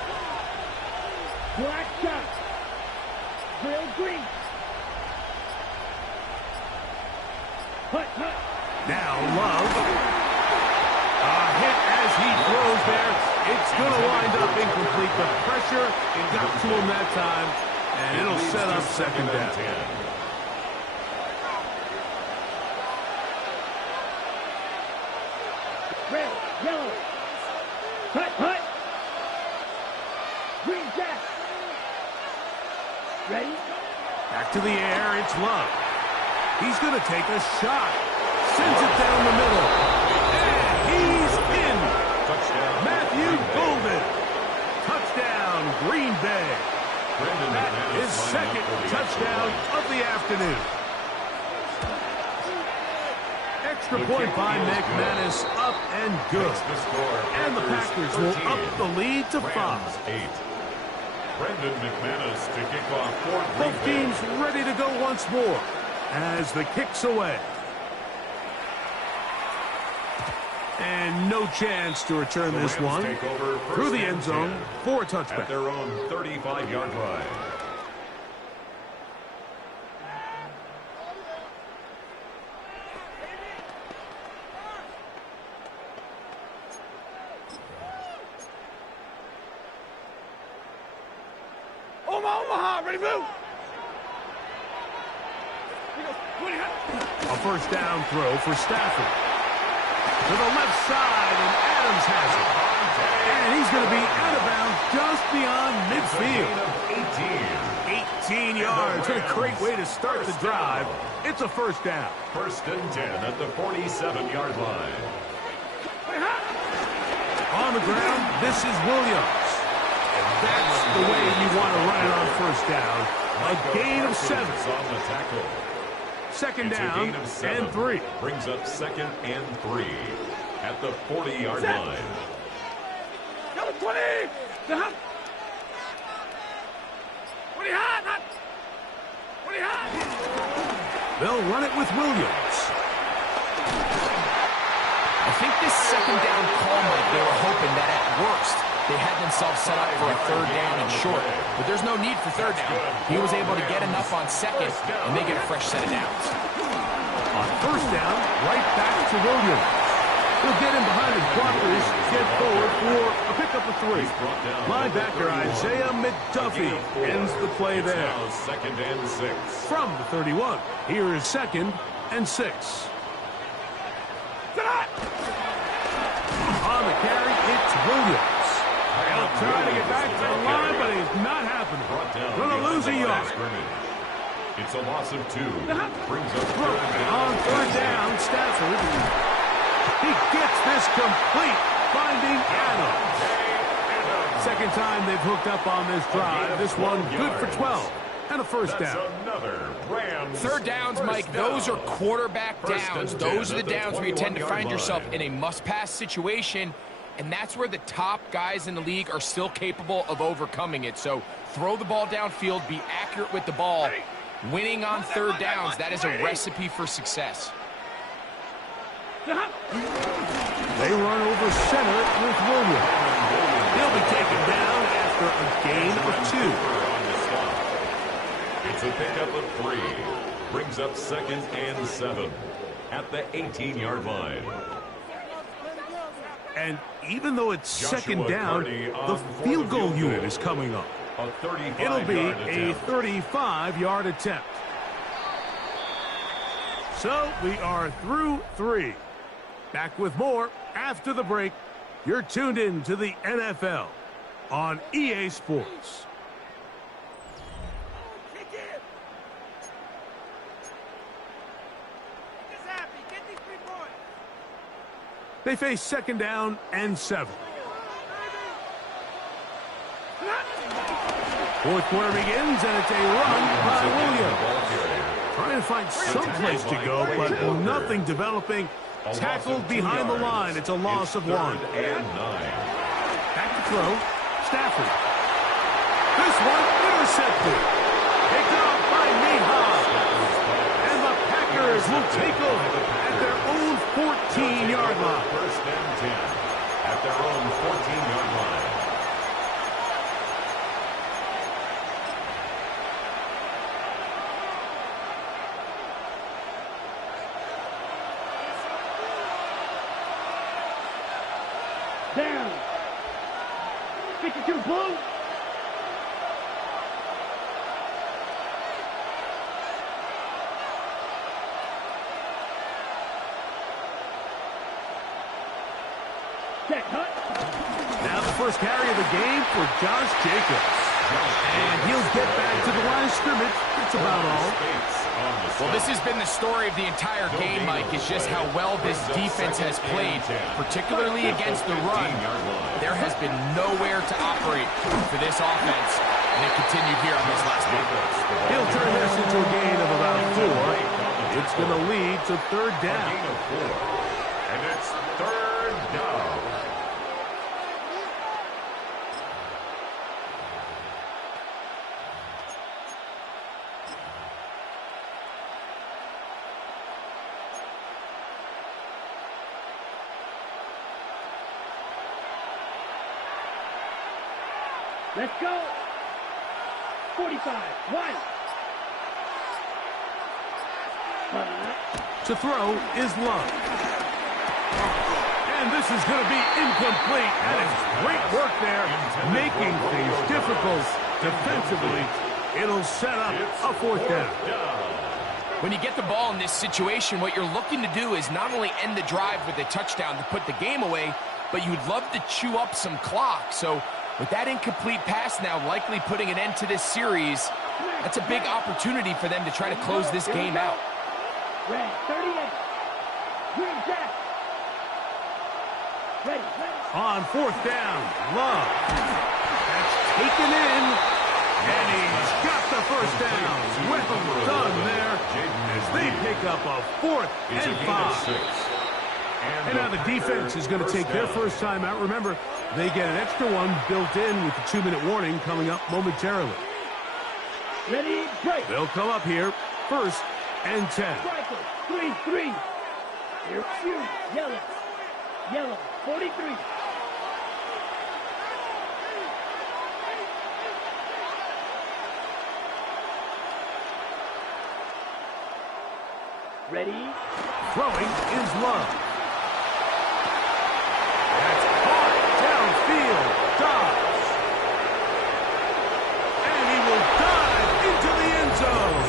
Black shot. Grill green. Hut, hut. Now Love. A hit as he throws there. It's going to wind up incomplete. The pressure got to him that time, and it'll set up second down. Red, yellow. Hut, hut. Green jack. Ready? Back to the air, it's Love. He's going to take a shot. Sends it down the middle. And he's in. Touchdown. Matthew Golden. Touchdown, Green Bay. That is second touchdown of the afternoon. Extra point by McManus, up and good. And the Packers will up the lead to 5. Brendan McManus to kick off for Green Both Bay. teams ready to go once more as the kick's away. And no chance to return The this Rams one take over through first the and end zone 10 for a at touchback. their own 35-yard line. Omaha, ready, move. A first down throw for Stafford. To the left side, and Adams has it. And he's going to be out of bounds just beyond midfield. 18 yards. What a great way to start the drive. It's a first down. First and 10 at the 47-yard line. On the ground, this is Williams. And that's the way you want to run it on first down. A gain of 7. On the tackle. Second It's a down gain of 7. and 3. Brings up second and 3 at the 40-yard line. Go 20. Hot. 20 hot. 20 hot. They'll run it with Williams. I think this second down call, Mike, they were hoping that at worst they had themselves set up for a third down and short. But there's no need for third down. He was able to get enough on second, and they get a fresh set of downs. On first down, right back to Williams. He'll get in behind his blockers, get forward for a pickup of 3. Linebacker Isaiah McDuffie ends the play there. Now second and 6. From the 31, here is second and 6. On the carry, it's Williams. He'll try to get back to the line, but it's not happening. Going to lose a yard. It's a loss of 2. Brings up third down. On third down, Stafford. He gets this complete, finding Adams. Second time they've hooked up on this drive. This one good for 12 and a first down. Another Rams. Third downs, Mike, those are quarterback downs. Those are the downs where you tend to find yourself in a must-pass situation, and that's where the top guys in the league are still capable of overcoming it. So throw the ball downfield, be accurate with the ball. Winning on third downs, that is a recipe for success. They run over center with Williams. He'll be taken down after a gain of 2. It's a pickup of 3. Brings up second and 7 at the 18-yard line. And even though it's Joshua second down, Carney on the for field the goal field unit goal. is coming up. A 35-yard It'll be a attempt. 35-yard attempt. So we are through 3. Back with more after the break. You're tuned in to the NFL on EA Sports. Kick it. Make us happy. Get these 3 points. They face second down and 7. Fourth quarter begins, and it's a run by Williams. Trying to find some place to go, but nothing developing. Tackled behind the line. It's a loss of 1. And 9. Back to throw. Stafford. This one intercepted. Picked up by Nahab. And the Packers will take over at their own 14-yard line. First and 10 at their own 14-yard line. Down. 52 blue. Check, Hut. Now the first carry of the game for Josh Jacobs. And he'll get back to the line of scrimmage. That's about all. Well, this has been the story of the entire game, Mike, is just how well this defense has played, particularly against the run. There has been nowhere to operate for this offense, and it continued here on this last game. He'll turn this into a gain of about 4. It's going to lead to third down. Gain of 4. And it's third down. Let's go. 45. 1. To throw is Love. And this is going to be incomplete. That is great work there, making things difficult defensively. It'll set up a 4th down. When you get the ball in this situation, what you're looking to do is not only end the drive with a touchdown to put the game away, but you'd love to chew up some clock. So with that incomplete pass now likely putting an end to this series, that's a big opportunity for them to try to close this game out. Ready, 38. Green Jack. Ready. On 4th down, Love. That's taken in. And he's got the 1st down. Well done there as they pick up a 4th and 5. And now the defense is going to take their first time out. Remember, they get an extra one built in with the 2-minute warning coming up momentarily. Ready, break. They'll come up here, 1st and 10. Striker, 3-3. Here, shoot. Yellow, 43. Ready? Throwing is Love. That's caught downfield. Dobbs. And he will dive into the end zone.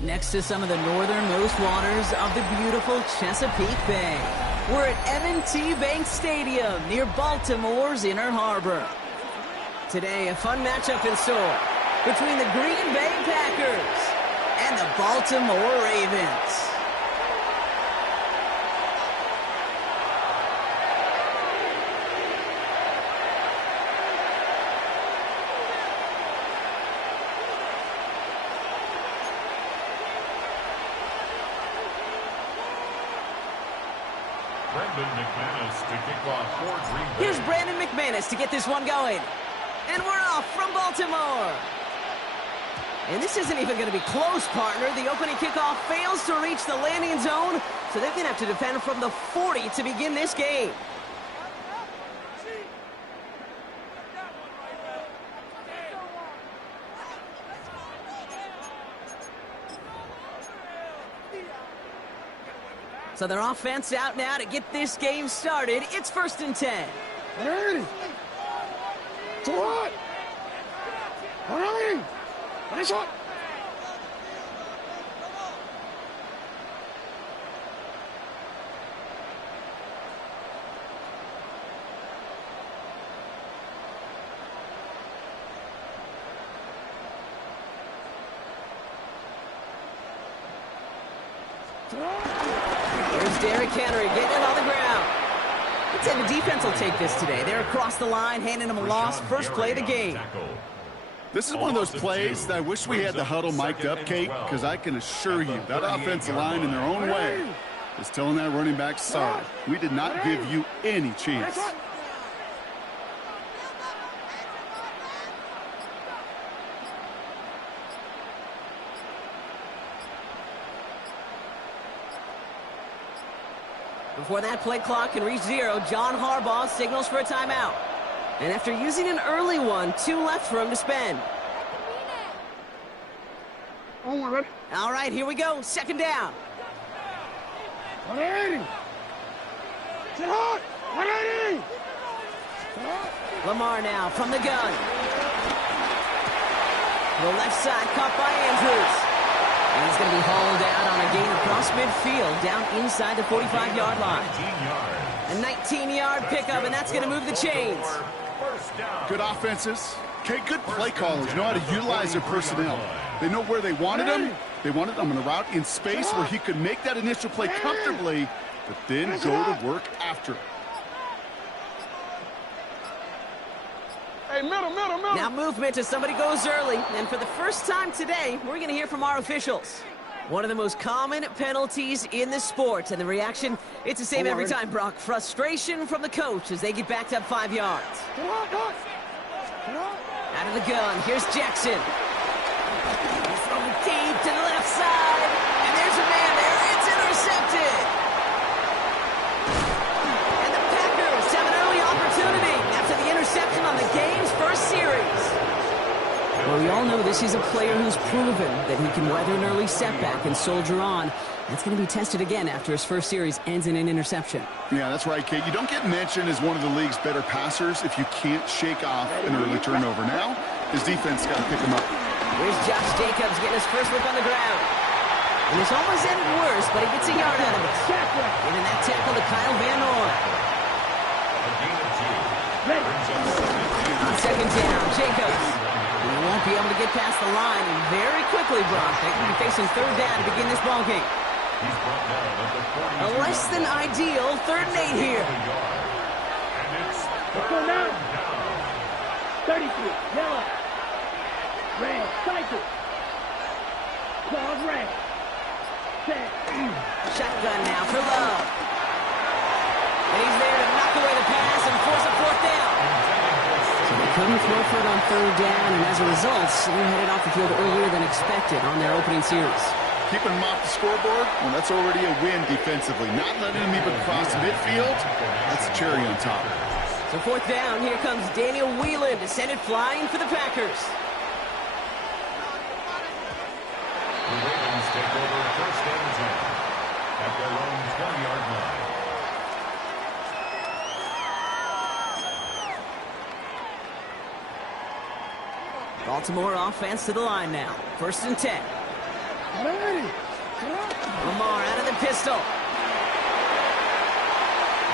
Next to some of the northernmost waters of the beautiful Chesapeake Bay, we're at M&T Bank Stadium near Baltimore's Inner Harbor. Today, a fun matchup in store between the Green Bay Packers and the Baltimore Ravens. Here's Brandon McManus to get this one going. And we're off from Baltimore. And this isn't even going to be close, partner. The opening kickoff fails to reach the landing zone, so they're going to have to defend from the 40 to begin this game. So their offense out now to get this game started. It's 1st and 10. Hey! It's all right! All right! Nice shot! Here's Derrick Henry getting it on the ground. I'd say the defense will take this today. They're across the line, handing them a loss. First play of the game. This is one of those plays that I wish we had the huddle mic'd up, Kate, because I can assure you that offensive line in their own way is telling that running back, sorry, we did not give you any chance. Before that play clock can reach 0, John Harbaugh signals for a timeout. And after using an early one, 2 left for him to spend. All right, here we go. 2nd down. 180. Sit hard. 180. Lamar now from the gun. The left side caught by Andrews. And he's going to be hauled out on a gain across midfield down inside the 45-yard line. A 19-yard pickup, and that's going to move the chains. Good offenses. Okay, good play callers know how to utilize their personnel. They know where they wanted him. They wanted him on a route in space where he could make that initial play comfortably, but then go to work after. Hey, middle. Now movement as somebody goes early. And for the first time today, we're going to hear from our officials. One of the most common penalties in the sport. And the reaction, it's the same every time, Brock. Frustration from the coach as they get backed up 5 yards. Out of the gun, here's Jackson. He's throwing deep to the left side. And there's a man there. It's intercepted. And the Packers have an early opportunity after the interception on the game's first series. Well, we all know this is a player who's proven that he can weather an early setback and soldier on. That's going to be tested again after his first series ends in an interception. Yeah, that's right, Kate. You don't get mentioned as one of the league's better passers if you can't shake off an early turnover. Now, his defense got to pick him up. Here's Josh Jacobs getting his first look on the ground. And this almost ended worse, but he gets a yard out of it. Giving that tackle to Kyle Van Noy. On 2nd down, Jacobs. He won't be able to get past the line, and very quickly, Brock, they could be facing 3rd down to begin this ballgame. A less than ideal 3rd and 8 here. Let's go now. 33, yellow. Red, cycle. Claws red. Set. Shotgun now for Love. And he's there to knock away the pass and force a 4th down. So they couldn't throw for it on 3rd down, and as a result, they're headed off the field earlier than expected on their opening series. Keeping him off the scoreboard, well, that's already a win defensively. Not letting him even cross midfield, that's a cherry on top. So 4th down, here comes Daniel Whelan to send it flying for the Packers. The Ravens take over 1st and 10 at their own 20-yard line. Baltimore offense to the line now. 1st and 10. Lamar out of the pistol.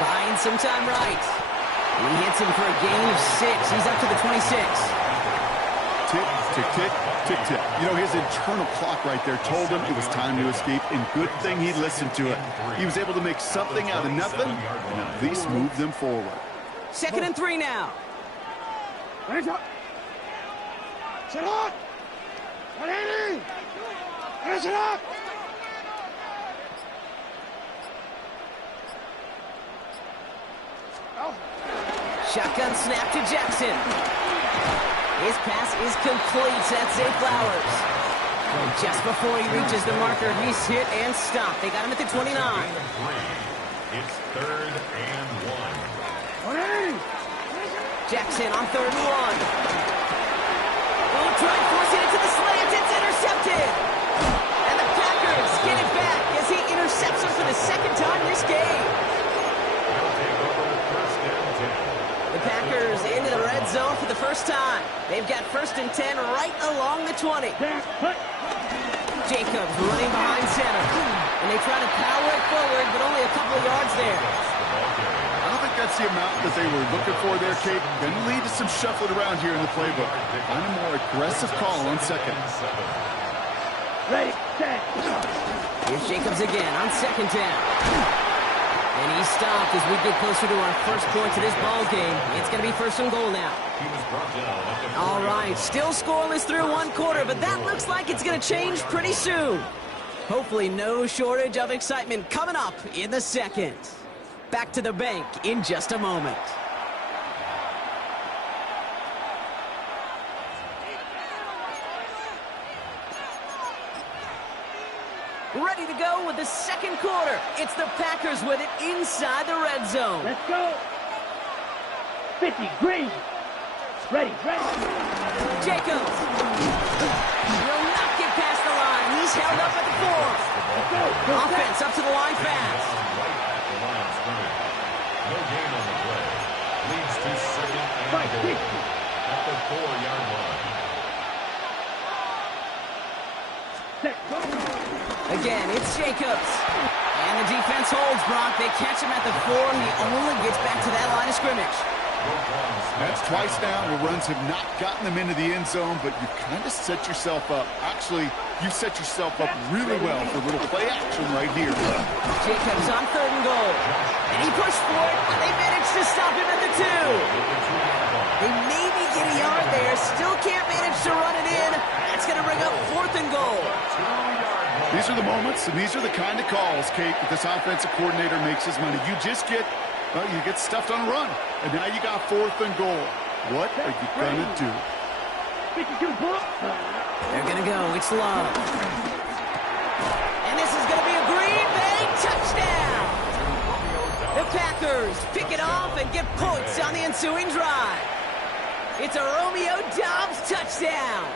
Buying some time right. He hits him for a gain of 6. He's up to the 26. Tick, tick, tick, tick, tick. You know, his internal clock right there told him it was time to escape, and good thing he listened to it. He was able to make something out of nothing, and at least move them forward. 2nd and 3 now. Sit up. 180. Sit up. Shotgun snap to Jackson. His pass is complete. That's Zay Flowers. And just before he reaches the marker, he's hit and stopped. They got him at the 29. It's 3rd and 1. Jackson on 3rd and 1. Will try forcing it to the slant. It's intercepted. And the Packers get it back as he intercepts him for the 2nd time this game. They'll take over 1st and 10. The Packers into the red zone for the first time. They've got 1st and 10 right along the 20. Jacobs running behind center. And they try to power it forward, but only a couple of yards there. I don't think that's the amount that they were looking for there, Kate. Going to lead to some shuffling around here in the playbook. Find a more aggressive call on 2nd. Ready, set. Here's Jacobs again on 2nd down. And he's stopped as we get closer to our first point to this ball game. It's going to be 1st and goal now. He was brought down at the All right, still scoreless through 1 quarter, but that looks like it's going to change pretty soon. Hopefully no shortage of excitement coming up in the 2nd. Back to the bank in just a moment. ready to go with the second quarter. It's the Packers with it inside the red zone. Let's go. 50, green. Ready. Jacobs will not get past the line. He's held up at the 4. Offense up to the line fast. Right at the line of scrimmage. No gain on the play. Leads to second and goal at the 4-yard line. Again, it's Jacobs. And the defense holds, Brock. They catch him at the 4, and he only gets back to that line of scrimmage. That's twice now where runs have not gotten them into the end zone, but you kind of set yourself up. Actually, you set yourself up really well for a little play action right here. Jacobs on 3rd and goal. And he pushed for it, but they managed to stop him at the 2. They maybe get a yard there, still can't manage to run it in. That's going to bring up 4th and goal. These are the moments, and these are the kind of calls, Kate, that this offensive coordinator makes his money. You just get, well, you get stuffed on a run, and now you got 4th and goal. What are you going to do? They're going to go. It's Love. And this is going to be a Green Bay touchdown. The Packers pick it off and get points on the ensuing drive. It's a Romeo Doubs touchdown.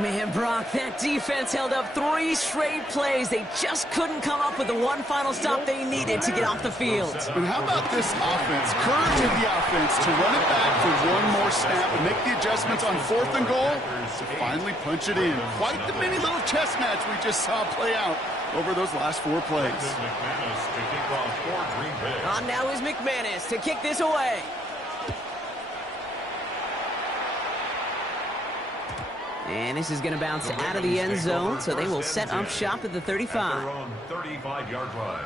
Man, Brock, that defense held up 3 straight plays. They just couldn't come up with the one final stop they needed to get off the field. But how about this offense? Courage in the offense to run it back for one more snap and make the adjustments on 4th and goal to finally punch it in. Quite the mini little chess match we just saw play out over those last 4 plays. On now is McManus to kick this away. And this is going to bounce out of the end zone, so they will set up shop at the 35. 35-yard line.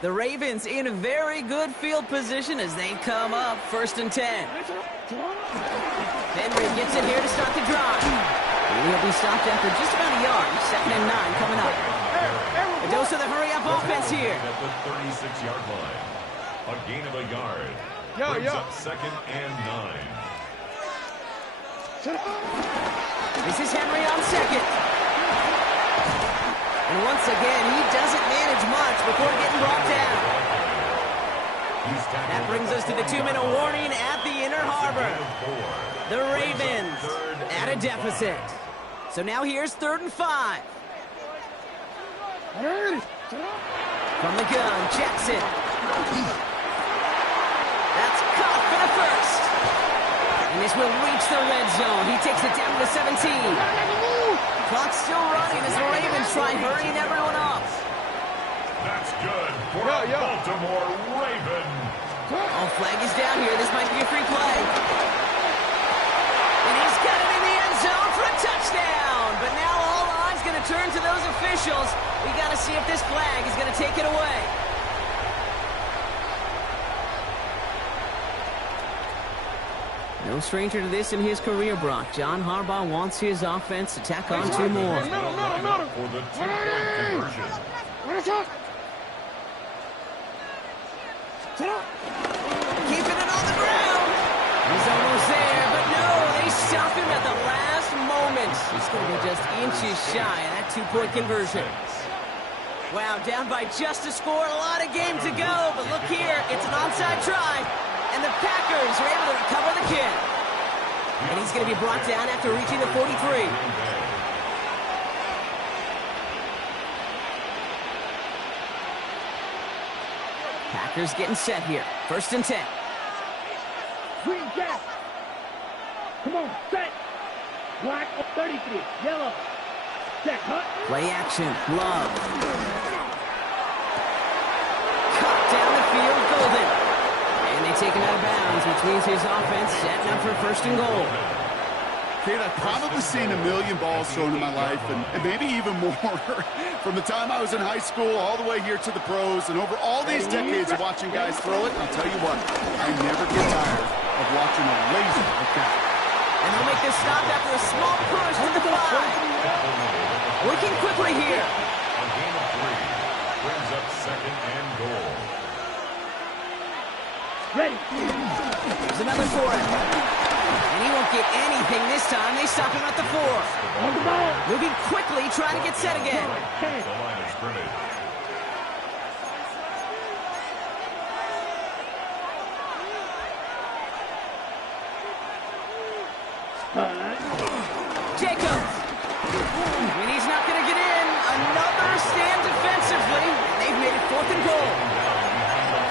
The Ravens in a very good field position as they come up 1st and 10. Henry gets it here to start the drive. He'll be stopped after just about a yard. 2nd and 9 coming up. A dose of the hurry-up offense here. At the 36-yard line. A gain of a yard. Brings up 2nd and 9. This is Henry on 2nd. And once again, he doesn't manage much before getting brought down. That brings us to the 2-minute warning at the Inner Harbor. The Ravens at a deficit. So now here's 3rd and 5. From the gun, Jackson. That's caught for the 1st. And this will reach the red zone. He takes it down to the 17. Clock's still running as the Ravens try hurrying everyone up. That's good for a Baltimore Raven. Oh, flag is down here. This might be a free play. And he's got it in the end zone for a touchdown. But now all eyes going to turn to those officials. We got to see if this flag is going to take it away. No stranger to this in his career, Brock. John Harbaugh wants his offense to tack on 2 more. For the 2-point conversion. Keeping it on the ground. He's almost there, but no, they stop him at the last moment. He's going to be just inches shy of that 2-point conversion. Wow, down by just a score, a lot of game to go, but look here, it's an onside try. And the Packers are able to recover the kick. And he's going to be brought down after reaching the 43. Packers getting set here. 1st and 10. Green Jack. Come on, set. Black 33. Yellow. Jack Hunt. Play action. Love. Cut down the field. Golden. And they take him out of bounds, which means his offense setting up for 1st and goal. Kate, I've probably seen a million balls thrown in my life, and maybe even more from the time I was in high school all the way here to the pros, and over all these decades of watching guys throw it. I'll tell you what, I never get tired of watching a laser like that. And they'll make this stop after a small push to the 5. Working quickly here. A gain of 3 brings up 2nd and goal. Ready. There's another for him. And he won't get anything this time. They stop him at the 4. On the ball. Moving quickly, trying to get set again. The line of scrimmage. Jacobs. And he's not going to get in. Another stand defensively. They've made it 4th and goal.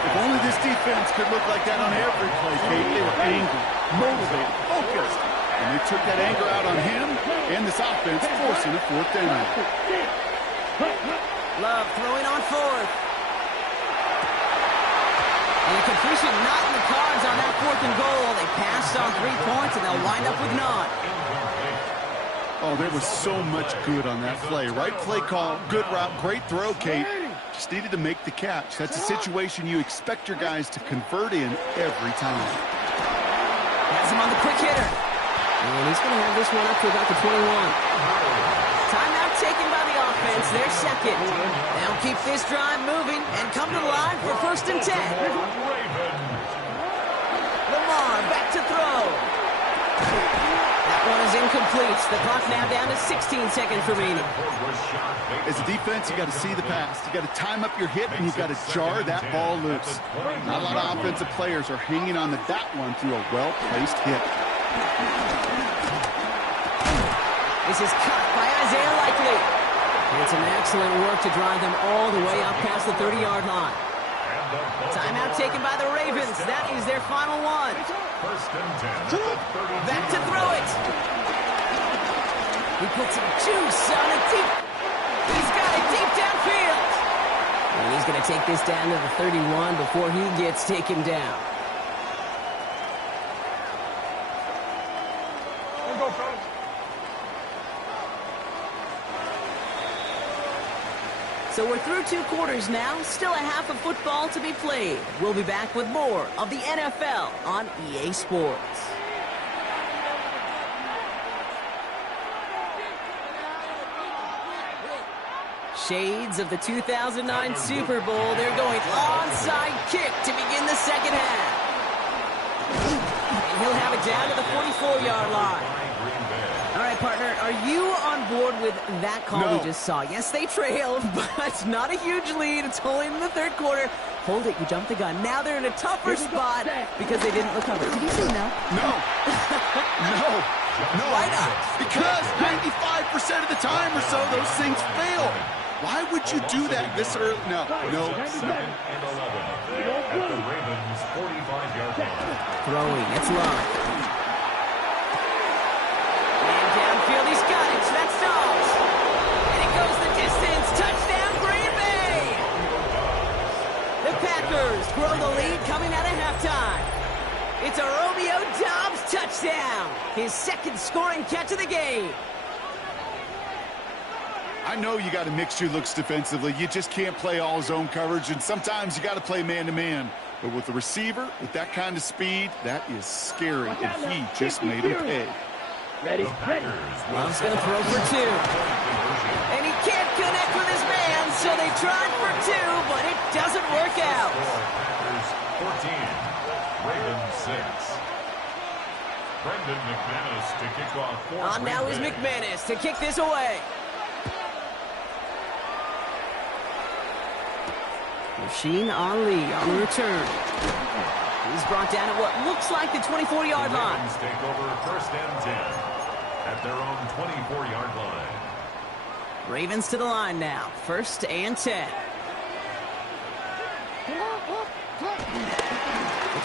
If only this defense could look like that on every play, Kate. They were angry, motivated, focused. And they took that anger out on him and this offense, forcing a 4th down. Love throwing on 4th. And a completion not in the cards on that 4th and goal. They passed on 3 points, and they'll wind up with none. Oh, there was so much good on that play. Right play call, good route, great throw, Kate. Just needed to make the catch. That's a situation you expect your guys to convert in every time. Has him on the quick hitter. And he's going to have this one up to about the 21. Timeout taken by the offense. Their second. They'll keep this drive moving and come to the line for 1st and 10. Lamar back to throw. That one is incomplete. The clock now down to 16 seconds remaining. As a defense, you got to see the pass. You got to time up your hit, and you got to jar that ball loose. Not a lot of offensive players are hanging on to that one through a well-placed hit. This is cut by Isaiah Likely. And some excellent work to drive them all the way up past the 30-yard line. Timeout taken by the Ravens. That is their final one. 1st and 10. Back to throw it. He puts some juice on it deep. He's got it deep downfield. And he's going to take this down to the 31 before he gets taken down. So we're through 2 quarters now. Still a half of football to be played. We'll be back with more of the NFL on EA Sports. Shades of the 2009 Super Bowl. They're going onside kick to begin the second half. And he'll have it down to the 44-yard line. All right, partner, are you on board with that call we just saw? Yes, they trailed, but not a huge lead. It's only in the 3rd quarter. Hold it, you jumped the gun. Now they're in a tougher spot because they didn't recover. Did you say no? No. No. Why not? Because 95% of the time or so, those things fail. Why would you do that this early? No. 2nd and 11. At the Ravens' 45-yard line. Throwing, it's Love. And downfield, he's got it. That's Dobbs. And it goes the distance. Touchdown, Green Bay. The Packers grow the lead coming out of halftime. It's a Romeo Dobbs touchdown. His 2nd scoring catch of the game. I know you got to mix your looks defensively. You just can't play all zone coverage, and sometimes you got to play man-to-man. But with the receiver, with that kind of speed, that is scary, and he just made him pay. Ready. Love's going to throw for 2. And he can't connect with his man, so they tried for 2, but it doesn't work out. Packers 14, Ravens 6. Brendan McManus to kick off for On now is McManus to kick this away. Rasheen Ali on the return. He's brought down at what looks like the 24-yard line. Ravens take over 1st and 10 at their own 24-yard line. Ravens to the line now. 1st and 10. The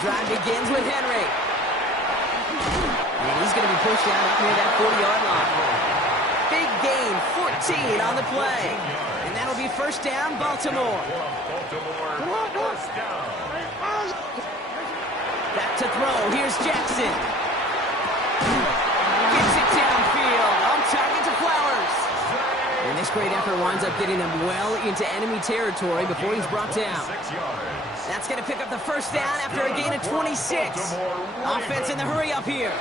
drive begins with Henry. And he's going to be pushed out up near that 40-yard line. Big gain, 14 on the play. And that'll be 1st down, Baltimore. First down. Back to throw. Here's Jackson. Gets it downfield. On target to Flowers. And this great effort winds up getting him well into enemy territory before he's brought down. 6 yards. That's going to pick up the 1st down after a gain of 26. Offense in the hurry up here.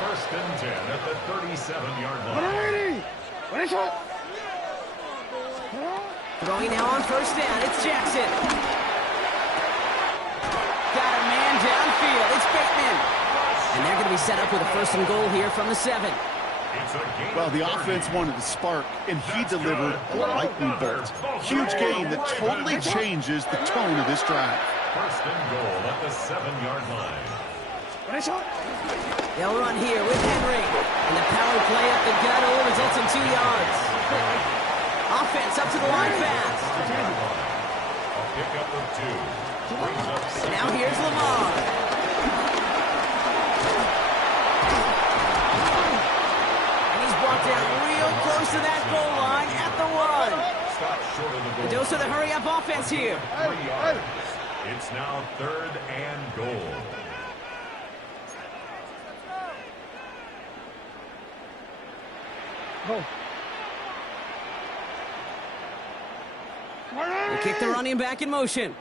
1st and 10 at the 37-yard line. Throwing now on 1st down. It's Jackson. got a man downfield. It's Bateman. And they're going to be set up with a first and goal here from the 7. Well, the offense wanted to spark, and he delivered a lightning bolt. Huge gain that totally changes the tone of this drive. First and goal at the 7-yard line. They'll run here with Henry. And the power play up the gut results in 2 yards. Offense up to the line fast. A pickup of 2. Brings up second. Now here's Lamar. Brought down real close to that goal line at the 1. Stop short of the goal. The dose of the hurry-up offense here. 3 yards. It's now 3rd and goal. They kick the running back in motion.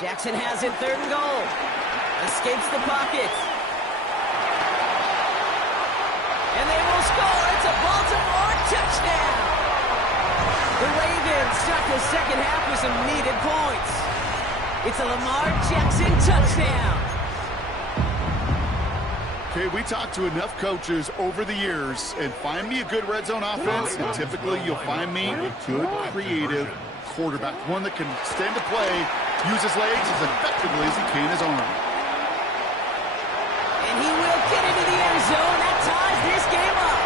Jackson has it, 3rd and goal. Escapes the pocket. And they will score. It's a Baltimore touchdown. The Ravens start the second half with some needed points. It's a Lamar Jackson touchdown. Okay, we talked to enough coaches over the years, and find me a good red zone offense, and typically you'll find me a good, creative quarterback, one that can stand to play, use his legs as effectively as he can his arm. And he will get into the end zone. That ties this game up.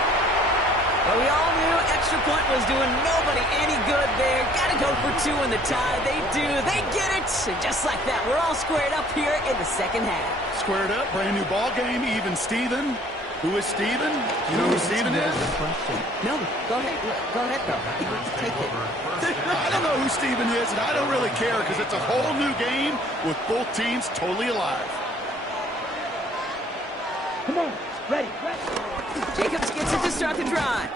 But we all knew extra point was doing nobody any good there. Got to go for 2 in the tie. They do. They get it. And just like that, we're all squared up here in the second half. Squared up, brand new ball game, even Steven. Who is Steven? You know who Steven is? No, go ahead. Go ahead, though. Take it. I don't know who Steven is, and I don't really care because it's a whole new game with both teams totally alive. Come on, ready. Jacobs gets it to start the drive.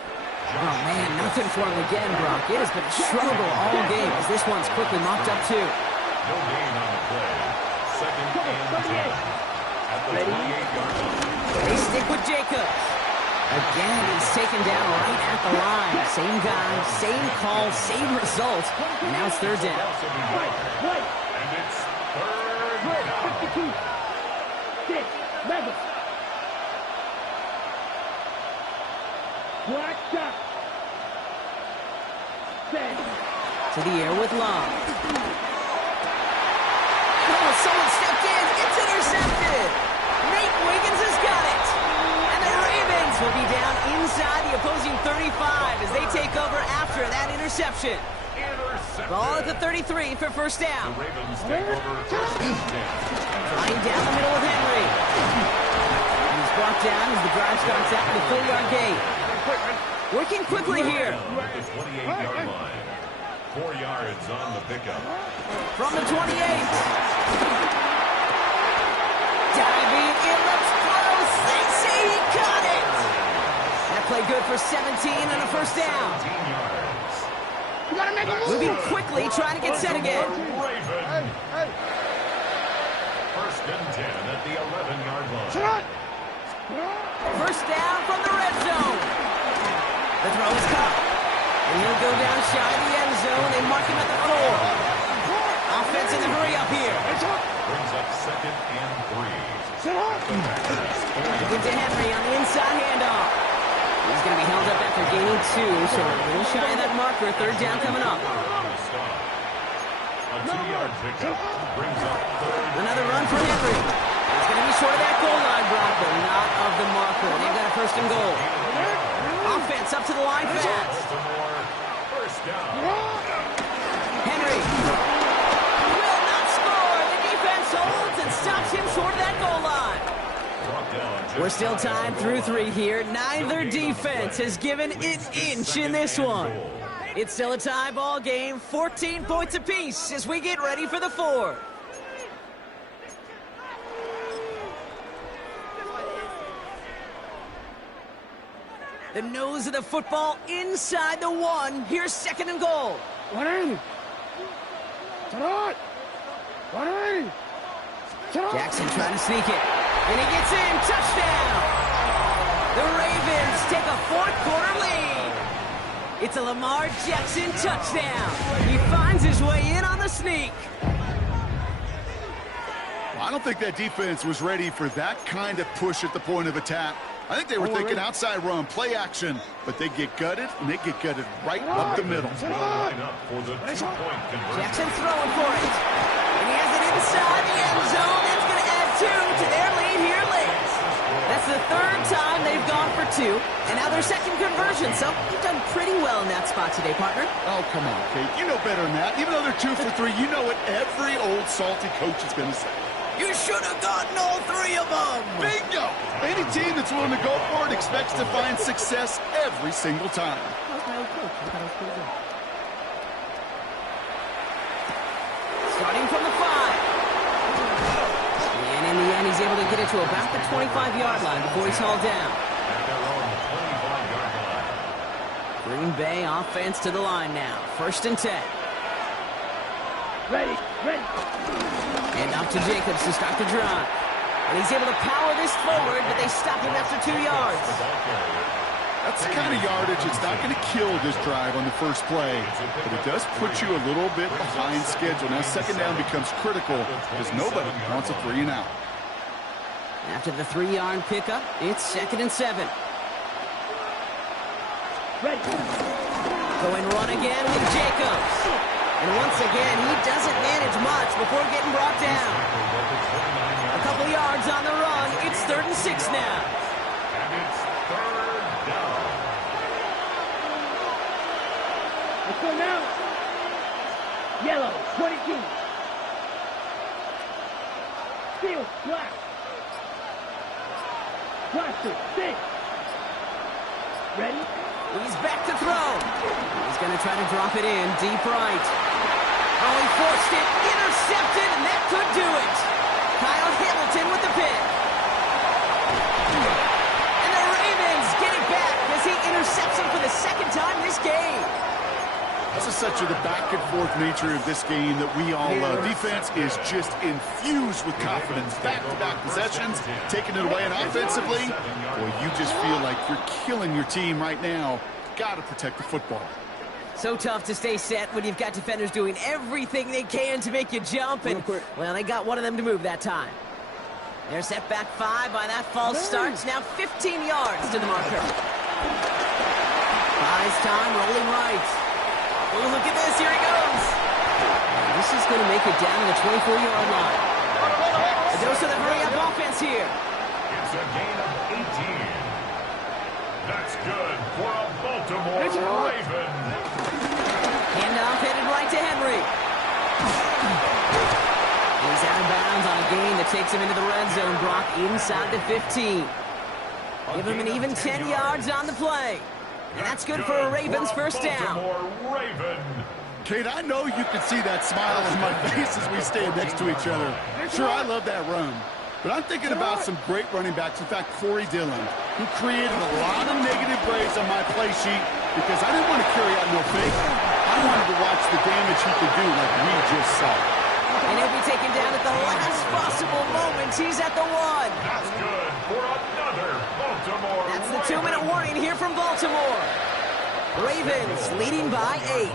Oh, man, nothing for him again, Brock. It has been a struggle all game as this one's quickly mopped up, too. No gain on the play. 2nd and 10. At the 28-yard line. They stick with Jacobs. Again, he's taken down right at the line. Same guy, same call, same result. And now it's 3rd down. And it's 3rd down. 52. 6. 11. Black shot. 10. To the air with Love. Oh, someone stepped in. It's intercepted. Nate Wiggins has got it. And the Ravens will be down inside the opposing 35 as they take over after that interception. Ball at the 33 for 1st down. The Ravens take over 1st and 10. Flying down the middle with Henry. And he's brought down as the drive starts out in the 4-yard gate. Working quickly here. At the 28-yard line. 4 yards on the pickup. From the 28. Diving, it looks close. They say he caught it. That play good for 17 and a 1st down. 17 yards. You gotta make a move. Moving quickly, trying to get set again. Raven. 1st and 10 at the 11-yard line. 1st down from the red zone. The throw is caught. And he'll go down shy of the end zone. They mark him at the 4. Offense in the hurry up here. Brings up 2nd and 3. Give to Henry on the inside handoff. He's going to be held up after gaining 2, so a little shy of that marker. 3rd down coming up. A 2-yard pickup brings up 3rd. Another run for Henry. He's going to be short of that goal line, Brock, but not of the marker. They've got a 1st and goal. Offense up to the line fast. Baltimore, 1st down. Henry will not score. The defense holds and stops him short of that goal line. We're still tied through 3 here. Neither defense has given an inch in this one. It's still a tie ball game. 14 points apiece as we get ready for the 4. The nose of the football inside the 1. Here's 2nd and goal. Jackson trying to sneak it. And he gets in. Touchdown. The Ravens take a 4th quarter lead. It's a Lamar Jackson touchdown. He finds his way in on the sneak. I don't think that defense was ready for that kind of push at the point of attack. I think they were thinking outside run, play action, but they get gutted, and they get gutted right up the middle. Jackson throwing for it. And he has it inside the end zone. That's going to add 2 to their lead here late. That's the 3rd time they've gone for 2, and now their 2nd conversion. So you've done pretty well in that spot today, partner. Oh, come on, Kate. You know better than that. Even though they're 2 for 3, you know what every old salty coach is going to say. You should have gotten all 3 of them. Bingo! Any team that's willing to go for it expects to find success every single time. Starting from the 5. And in the end, he's able to get it to about the 25-yard line before he's hauled down. Green Bay offense to the line now. 1st and 10. Ready. And up to Jacobs to start the drive. And he's able to power this forward, but they stop him after 2 yards. That's the kind of yardage it's not going to kill this drive on the first play, but it does put you a little bit behind schedule. Now 2nd down becomes critical because nobody wants a 3 and out. After the 3-yard pickup, it's 2nd and 7. Ready. Going run again with Jacobs. And once again, he doesn't manage much before getting brought down. A couple yards on the run. It's 3rd and 6 now. And it's 3rd down. Let's go now. Yellow, 22. Field, black. Plastic, 6. Ready? He's back to throw. He's going to try to drop it in deep right. Oh, he forced it, intercepted, and that could do it. Kyle Hamilton with the pick. And the Ravens get it back as he intercepts him for the 2nd time this game. This is such the back-and-forth nature of this game that we all love. Defense is just infused with confidence. Back-to-back possessions, taking it away, and offensively, boy, you just feel like you're killing your team right now. Got to protect the football. So tough to stay set when you've got defenders doing everything they can to make you jump, and, well, they got one of them to move that time. They're set back 5 by that false start. Now 15 yards to the marker. Buys time, rolling right. Oh, look at this. Here he goes. And this is going to make it down to the 24-yard line. A dose of the hurry-up offense here. It's a gain of 18. That's good for a Baltimore Raven. Handoff headed right to Henry. He's out of bounds on a gain that takes him into the red zone. Brock inside the 15. Give him an even 10 yards on the play. And that's good for a Ravens 1st down. Kate, I know you can see that smile on my face as we stand next to each other. Sure, I love that run. But I'm thinking about some great running backs. In fact, Corey Dillon, who created a lot of negative grades on my play sheet because I didn't want to carry out no fake. I wanted to watch the damage he could do like we just saw. And he'll be taken down at the last possible moment. He's at the 1. That's good for another Baltimore. That's the 2-minute warning here from Baltimore. Ravens leading by 8.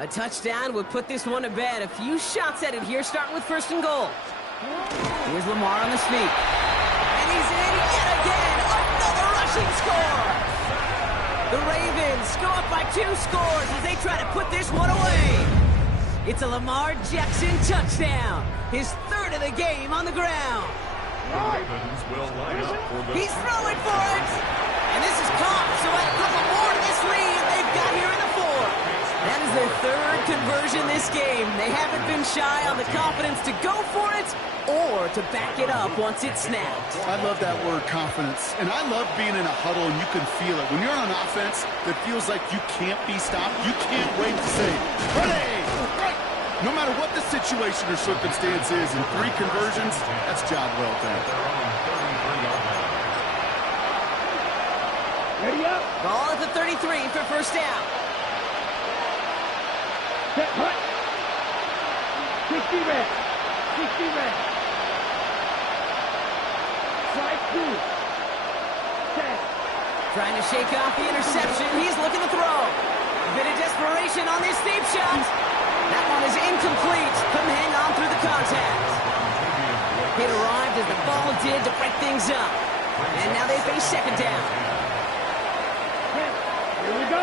A touchdown would put this one to bed. A few shots at it here, starting with 1st and goal. Here's Lamar on the sneak. And he's in yet again. Another rushing score. The Ravens go up by 2 scores as they try to put this one away. It's a Lamar Jackson touchdown. His 3rd of the game on the ground. The Ravens will line up for the... He's throwing for it. And this is caught. So add a couple more to this lead they've got here in the 4th. That is their 3rd conversion this game. They haven't been shy on the confidence to go for it or to back it up once it's snapped. I love that word, confidence. And I love being in a huddle and you can feel it. When you're on offense that feels like you can't be stopped, you can't wait to say, ready! Right! No matter what the situation or circumstance is, in 3 conversions, that's job well done. Ready up. Ball at the 33 for 1st down. Set, hut. 60 red. 60 red. Strike 2. Set. Trying to shake off the interception. He's looking to throw. A bit of desperation on this deep shot. That one is incomplete. Couldn't hang on through the contact. It arrived as the ball did to break things up. And now they face second down. Here we go.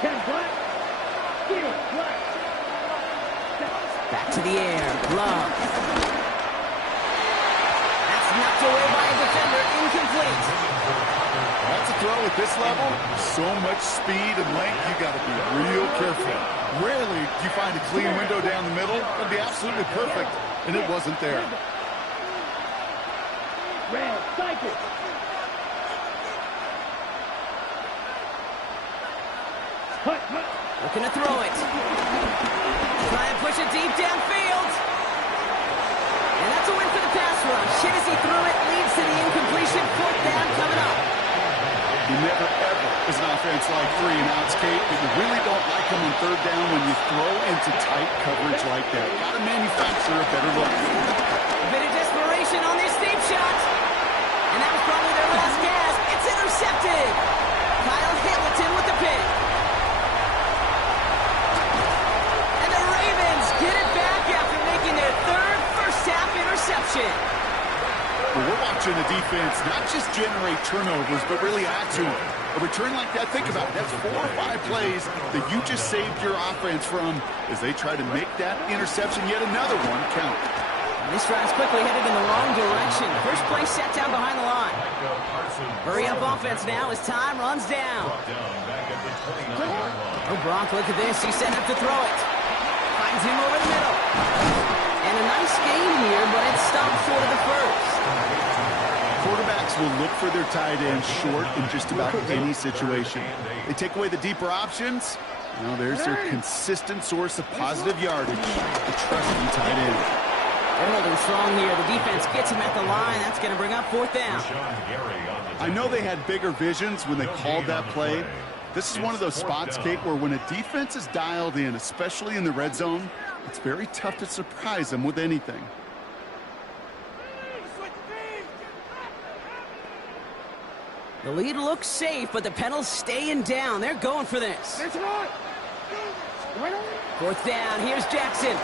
10 black. Field black. Back to the air. Love. That's knocked away by a defender. Incomplete. That's a throw at this level. So much speed and length, you got to be real careful. Rarely do you find a clean window down the middle. That'd be absolutely perfect, and it wasn't there. Red, cycle. Hut. Looking to throw it. Try and push it deep downfield. And that's a win for the pass rush. Hit as he threw it, leads to the incompletion. Fourth down coming up. You never, ever, as an offense, like 3 and outs, Kate, but you really don't like them on third down when you throw into tight coverage like that. Got to manufacture a better look. A bit of desperation on this deep shot. And that was probably their last gasp. It's intercepted. Kyle Hamilton with the pick. And the Ravens get it back after making their third first-half interception. Well, we're watching the defense not just generate turnovers, but really add to it. A return like that, think about it, that's 4 or 5 plays that you just saved your offense from as they try to make that interception, yet another one, count. And this drive's quickly headed in the wrong direction. First play set down behind the line. Hurry up offense now as time runs down. Oh, Brock, look at this. He's set up to throw it. Finds him over the middle. And a nice game here, but it stopped short of the first. Quarterbacks will look for their tight end short in just about any situation. They take away the deeper options. Now there's their consistent source of positive yardage, the trusty tight end. They're holding strong here. The defense gets him at the line. That's going to bring up fourth down. I know they had bigger visions when they called that play. This is one of those spots, Kate, where when a defense is dialed in, especially in the red zone, it's very tough to surprise them with anything. The lead looks safe, but the Penals staying down. They're going for this. Fourth down. Here's Jackson.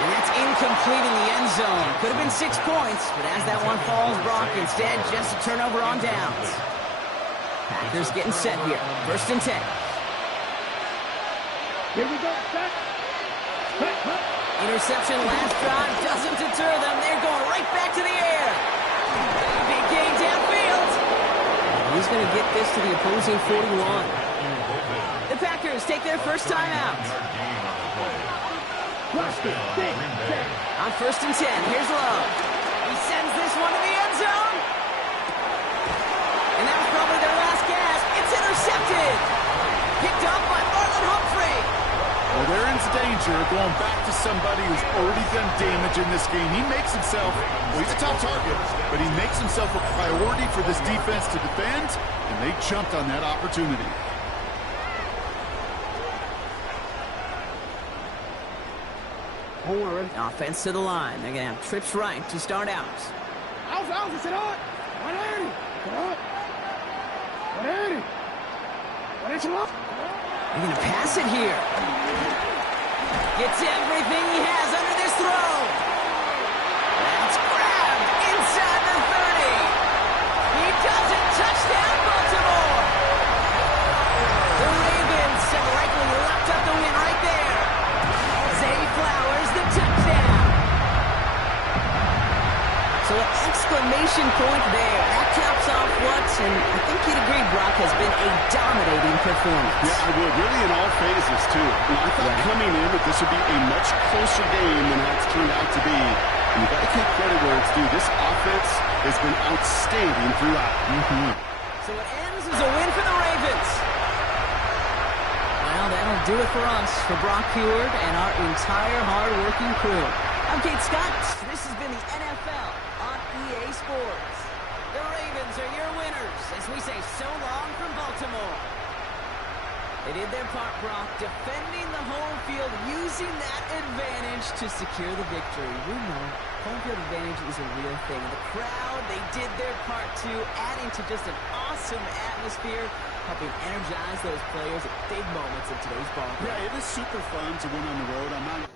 And that's incomplete in the end zone. Could have been 6 points, but as that one falls, Brock, instead, just a turnover on downs. Packers getting set here. First and 10. Here we go. Set. Interception last drive doesn't deter them. They're going right back to the air. Big gain downfield. He's going to get this to the opposing 41. The Packers take their first time out. On first and 10, here's Love. He sends this one to the end zone. And that was probably their last gasp. It's intercepted. Picked up by Marlon Humphrey. Well, they're in danger of going back to somebody who's already done damage in this game. He makes himself, well, he's a top target, but he makes himself a priority for this defense to defend, and they jumped on that opportunity. Offense to the line. They're going to have trips right to start out. They're going to pass it here. Gets everything he has under this throw. That's grabbed inside the 30. He does it. Touchdown, Baltimore. The Ravens have likely locked up the win right there. Zay Flowers, the touchdown. So an exclamation point there. That caps off what, and I think you'd agree, Brock, has been a dominating performance. Yeah, I would. Really in all phases, too. I thought coming in that this would be a much closer game than how it's turned out to be. And you've got to give credit where it's due. This offense has been outstanding throughout. So it ends as a win for the Ravens. Well, that'll do it for us, for Brock Huard and our entire hard-working crew. I'm Kate Scott. This has been the NFL on EA Sports. The Ravens are your winners as we say so long from Baltimore. They did their part, Brock, defending the home field, using that advantage to secure the victory. We know home field advantage is a real thing. The crowd, they did their part too, adding to just an awesome atmosphere, helping energize those players at big moments in today's ball game. Yeah, it is super fun to win on the road. I'm not...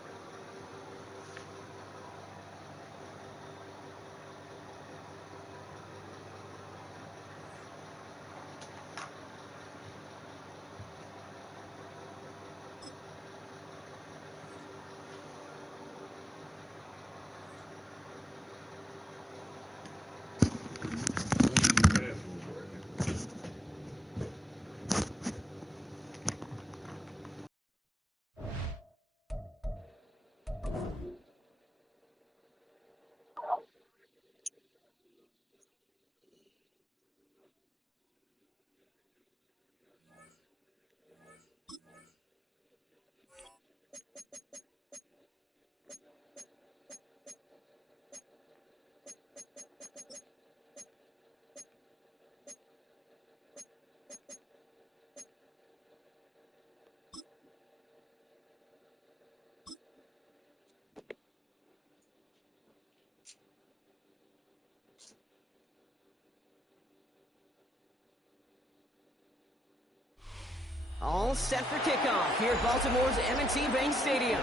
All set for kickoff here at Baltimore's M&T Bank Stadium.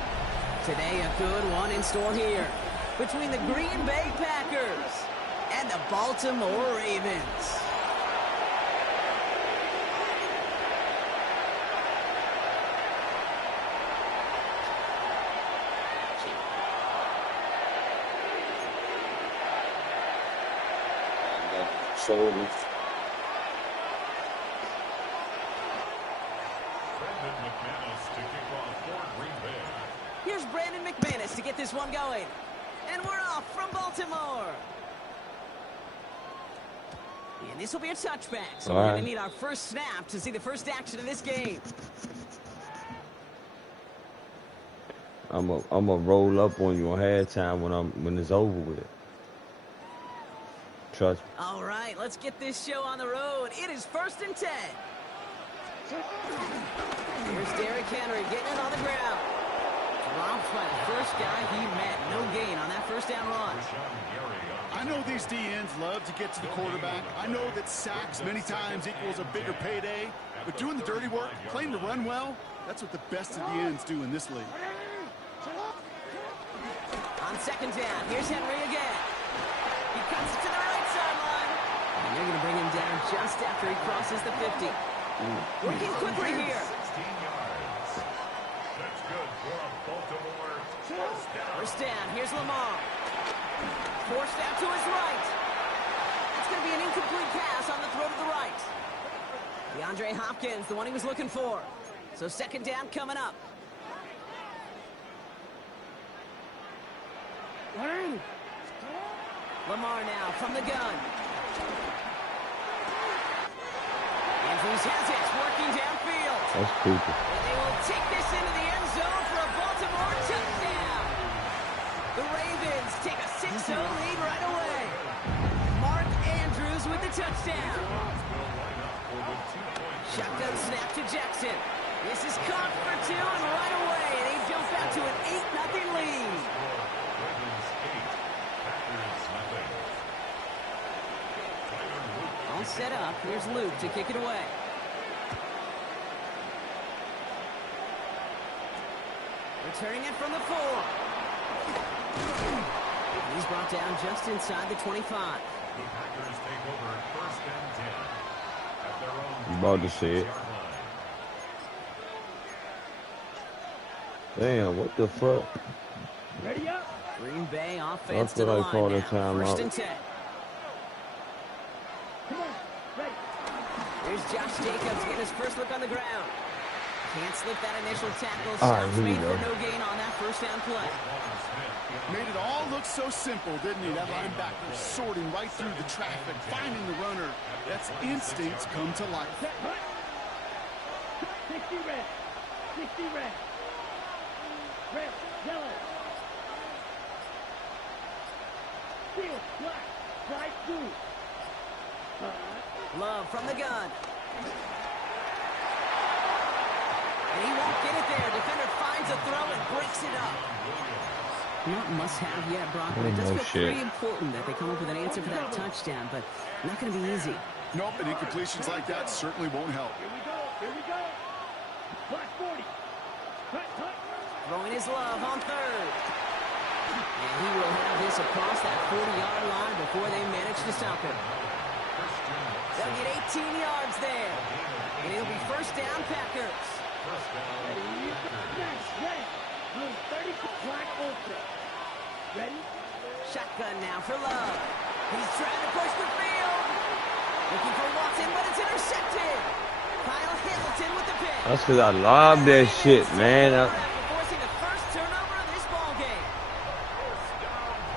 Today, a good one in store here between the Green Bay Packers and the Baltimore Ravens. Shoulders. Here's Brandon McManus to get this one going. And we're off from Baltimore. And this will be a touchback, so we're going to need our first snap to see the first action of this game. I'm a roll up on you on halftime when it's over with. Trust me. All right, let's get this show on the road. It is 1st and 10. Here's Derrick Henry getting it on the ground. Dropped by the first guy he met. No gain on that first down run. I know these DNs love to get to the quarterback. I know that sacks many times equals a bigger payday. But doing the dirty work, playing to run well, that's what the best of the ends do in this league. On 2nd down, here's Henry again. He cuts it to the right sideline. And they're going to bring him down just after he crosses the 50. Working quickly here. 16 yards. That's good for a Baltimore first down. First down, here's Lamar. Forced out to his right. It's going to be an incomplete pass on the throw to the right. DeAndre Hopkins, the one he was looking for. So 2nd down coming up. Lamar now from the gun. Andrews has it, working downfield. That's creepy. And they will take this into the end zone for a Baltimore touchdown. The Ravens take a 6-0 lead right away. Mark Andrews with the touchdown. Shotgun snap to Jackson. This is caught for 2, and right away they jump out to an 8-0 lead. All set up. Here's Luke to kick it away. Returning it from the 4. He's brought down just inside the 25. The Packers take over 1st and 10 at their own. You about to see it. Damn, what the fuck? Ready up. Green Bay offense That's to the what I line call now. a timeout. 1st and 10. Come on. Ready. Here's Josh Jacobs getting his first look on the ground. Can't slip that initial tackle. All right, Stops here we made for go. no gain on that first down play. Made it all look so simple, didn't he? That linebacker sorting right through the traffic, finding the runner. That's instincts come to life. Set, right. 60 red. 60 red. Red, yellow. Field, black. Slide through. Love from the gun. to throw and breaks it up. Not must-have yet, Brock, but it does feel pretty important that they come up with an answer for that touchdown, but not going to be easy. Nope, and incompletions like that certainly won't help. Here we go. Clock 40. Cut. Throwing his love on third. And he will have this across that 40-yard line before they manage to stop him. They'll get 18 yards there. And it'll be first down, Packers. Nice, ready. 30 clock open. Ready? Shotgun now for Love. He's trying to push the field. Looking for Watson, but it's intercepted. Kyle Hamilton with the pick. That's because I love that shit, man. Forcing the first turnover of this ball game.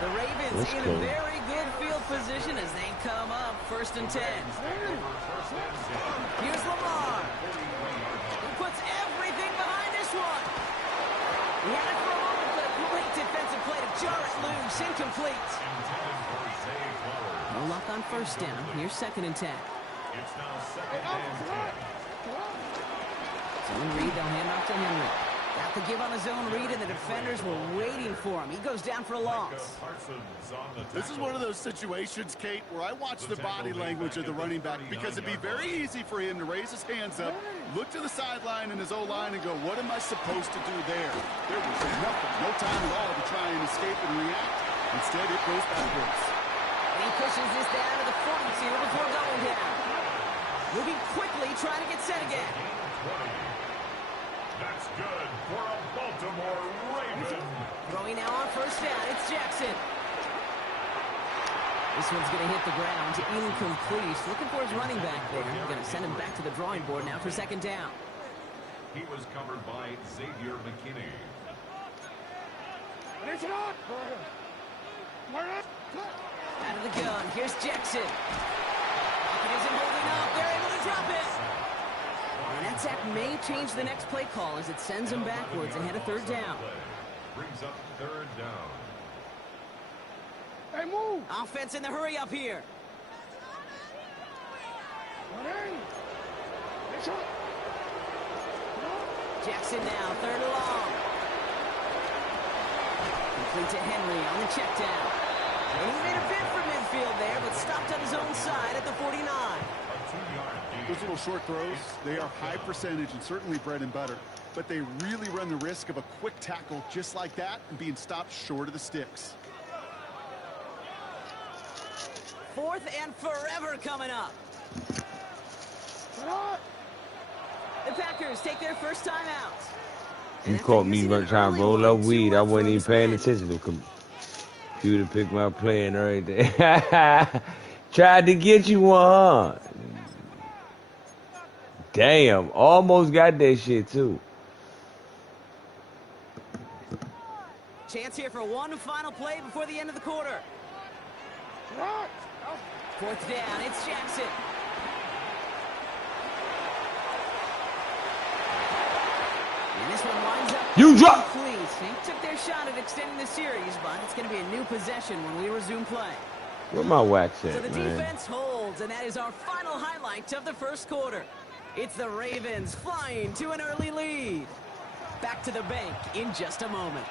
The Ravens in a very good field position as they come up first and 10. Here's Lamar. He puts everything behind this one. He had it for a moment, but a great defensive play to jar it loose. Incomplete. No luck on first down. Here's second and 10. It's now second and 10. Zone read, they'll hand off to Henry. Got the give on the zone read, and the defenders were waiting for him. He goes down for a loss. This is one of those situations, Kate, where I watch the body language of the running back because it'd be very easy for him to raise his hands up, look to the sideline in his O-line and go, what am I supposed to do there? There was nothing, no time at all to try and escape and react. Instead, it goes backwards. And he pushes this down to the 42 before going down. Moving quickly, trying to get set again. That's good for a Baltimore Raven. Throwing now on first down. It's Jackson. This one's going to hit the ground. Incomplete. Looking for his running back there. Going to send him back to the drawing board now for second down. He was covered by Xavier McKinney. Out of the gun. Here's Jackson. Pocket isn't holding up. They're able to drop it. And that sack may change the next play call as it sends him backwards ahead of third down. Brings up third down. Hey, move. Offense in the hurry up here. Jackson now, third and long. Complete to Henry on the check down. And he made a bid for midfield there, but stopped on his own side at the 49. Those little short throws, they are high percentage and certainly bread and butter. But they really run the risk of a quick tackle just like that and being stopped short of the sticks. Fourth and forever coming up. The Packers take their first time out. You caught me trying to roll up weed. I wasn't even paying attention to computer pick my play and everything. Tried to get you one. Damn, almost got that shit too. Chance here for one final play before the end of the quarter. Fourth down, it's Jackson. And this one winds up. You drop. Please, they took their shot at extending the series, but it's going to be a new possession when we resume play. Where my wax at, So the man? defense holds, and that is our final highlight of the first quarter. It's the Ravens flying to an early lead. Back to the bank in just a moment.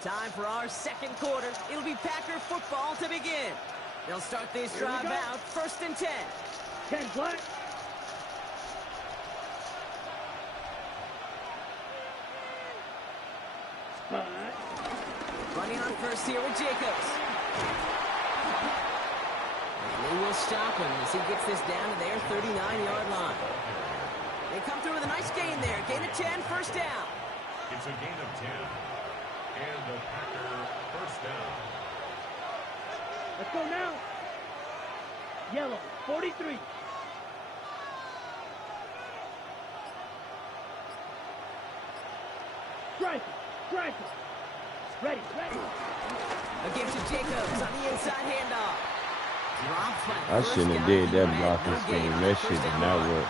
Time for our second quarter. It'll be Packer football to begin. They'll start this drive out first and 10. 10 black. Running on first here with Jacobs. And they will stop him as he gets this down to their 39-yard line. They come through with a nice gain there. Gain of 10, first down. It's a gain of 10. And the Packer first down. Let's go now. Yellow, 43. Striker. Ready. A give to Jacobs on the inside handoff. Drops by I shouldn't have did that blocking scheme. That shit did not work.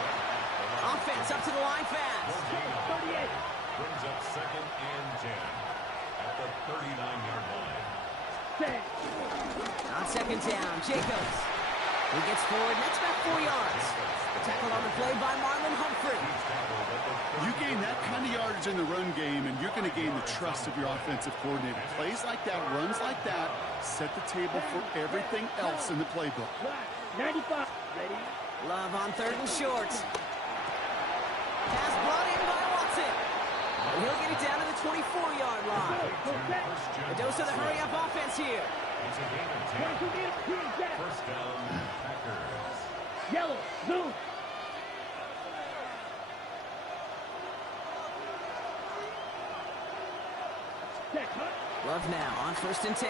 Offense up to the line fast. 38. Brings up second and 10 at the 39-yard line. Set. On second down, Jacobs. He gets forward, next back 4 yards. Tackled on the play by Marlon Humphrey. You gain that kind of yardage in the run game, and you're going to gain the trust of your offensive coordinator. Plays like that, runs like that, set the table for everything else in the playbook. 95. Ready? Love on third and short. Pass brought in by Watson. And he'll get it down to the 24-yard line. A dose of the hurry-up offense here. It's a gain of 10. First down, Packers. Yellow. Blue. Love now on first and 10.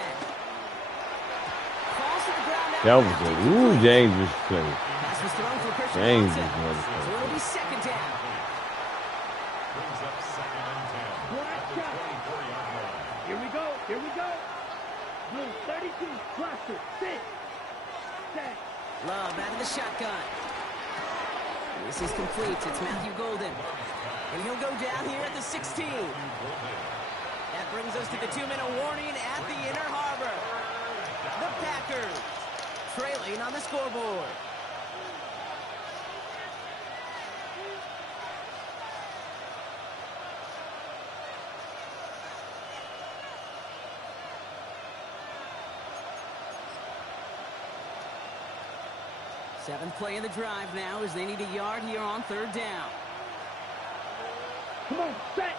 Falls to the ground out. That was a dangerous play. Pass was thrown for Christian Dangerous Watson. So motherfucker. it'll be second down. Brings up second and 10. Black At the shot. 24-yard line. Here we go. Here we go. Blue 32. Cluster. 6. Set. Love out of the shotgun. This is complete. It's Matthew Golden. And he'll go down here at the 16. That brings us to the 2-minute warning at the Inner Harbor. The Packers trailing on the scoreboard. Seventh play of the drive now as they need a yard here on third down. Come on. Set.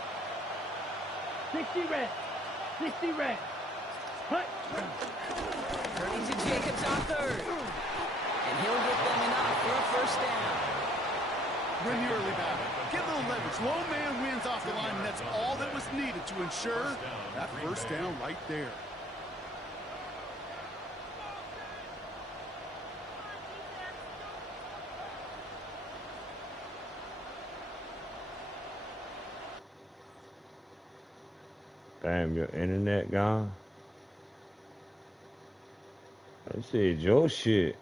60 red. 60 red. Hut. Turning to Jacobs on third. And he'll get them enough for a first down. Bring the early back. Get a little leverage. Low man wins off the line, and that's all that was needed to ensure that first down right there. Damn, your internet gone? I said your shit.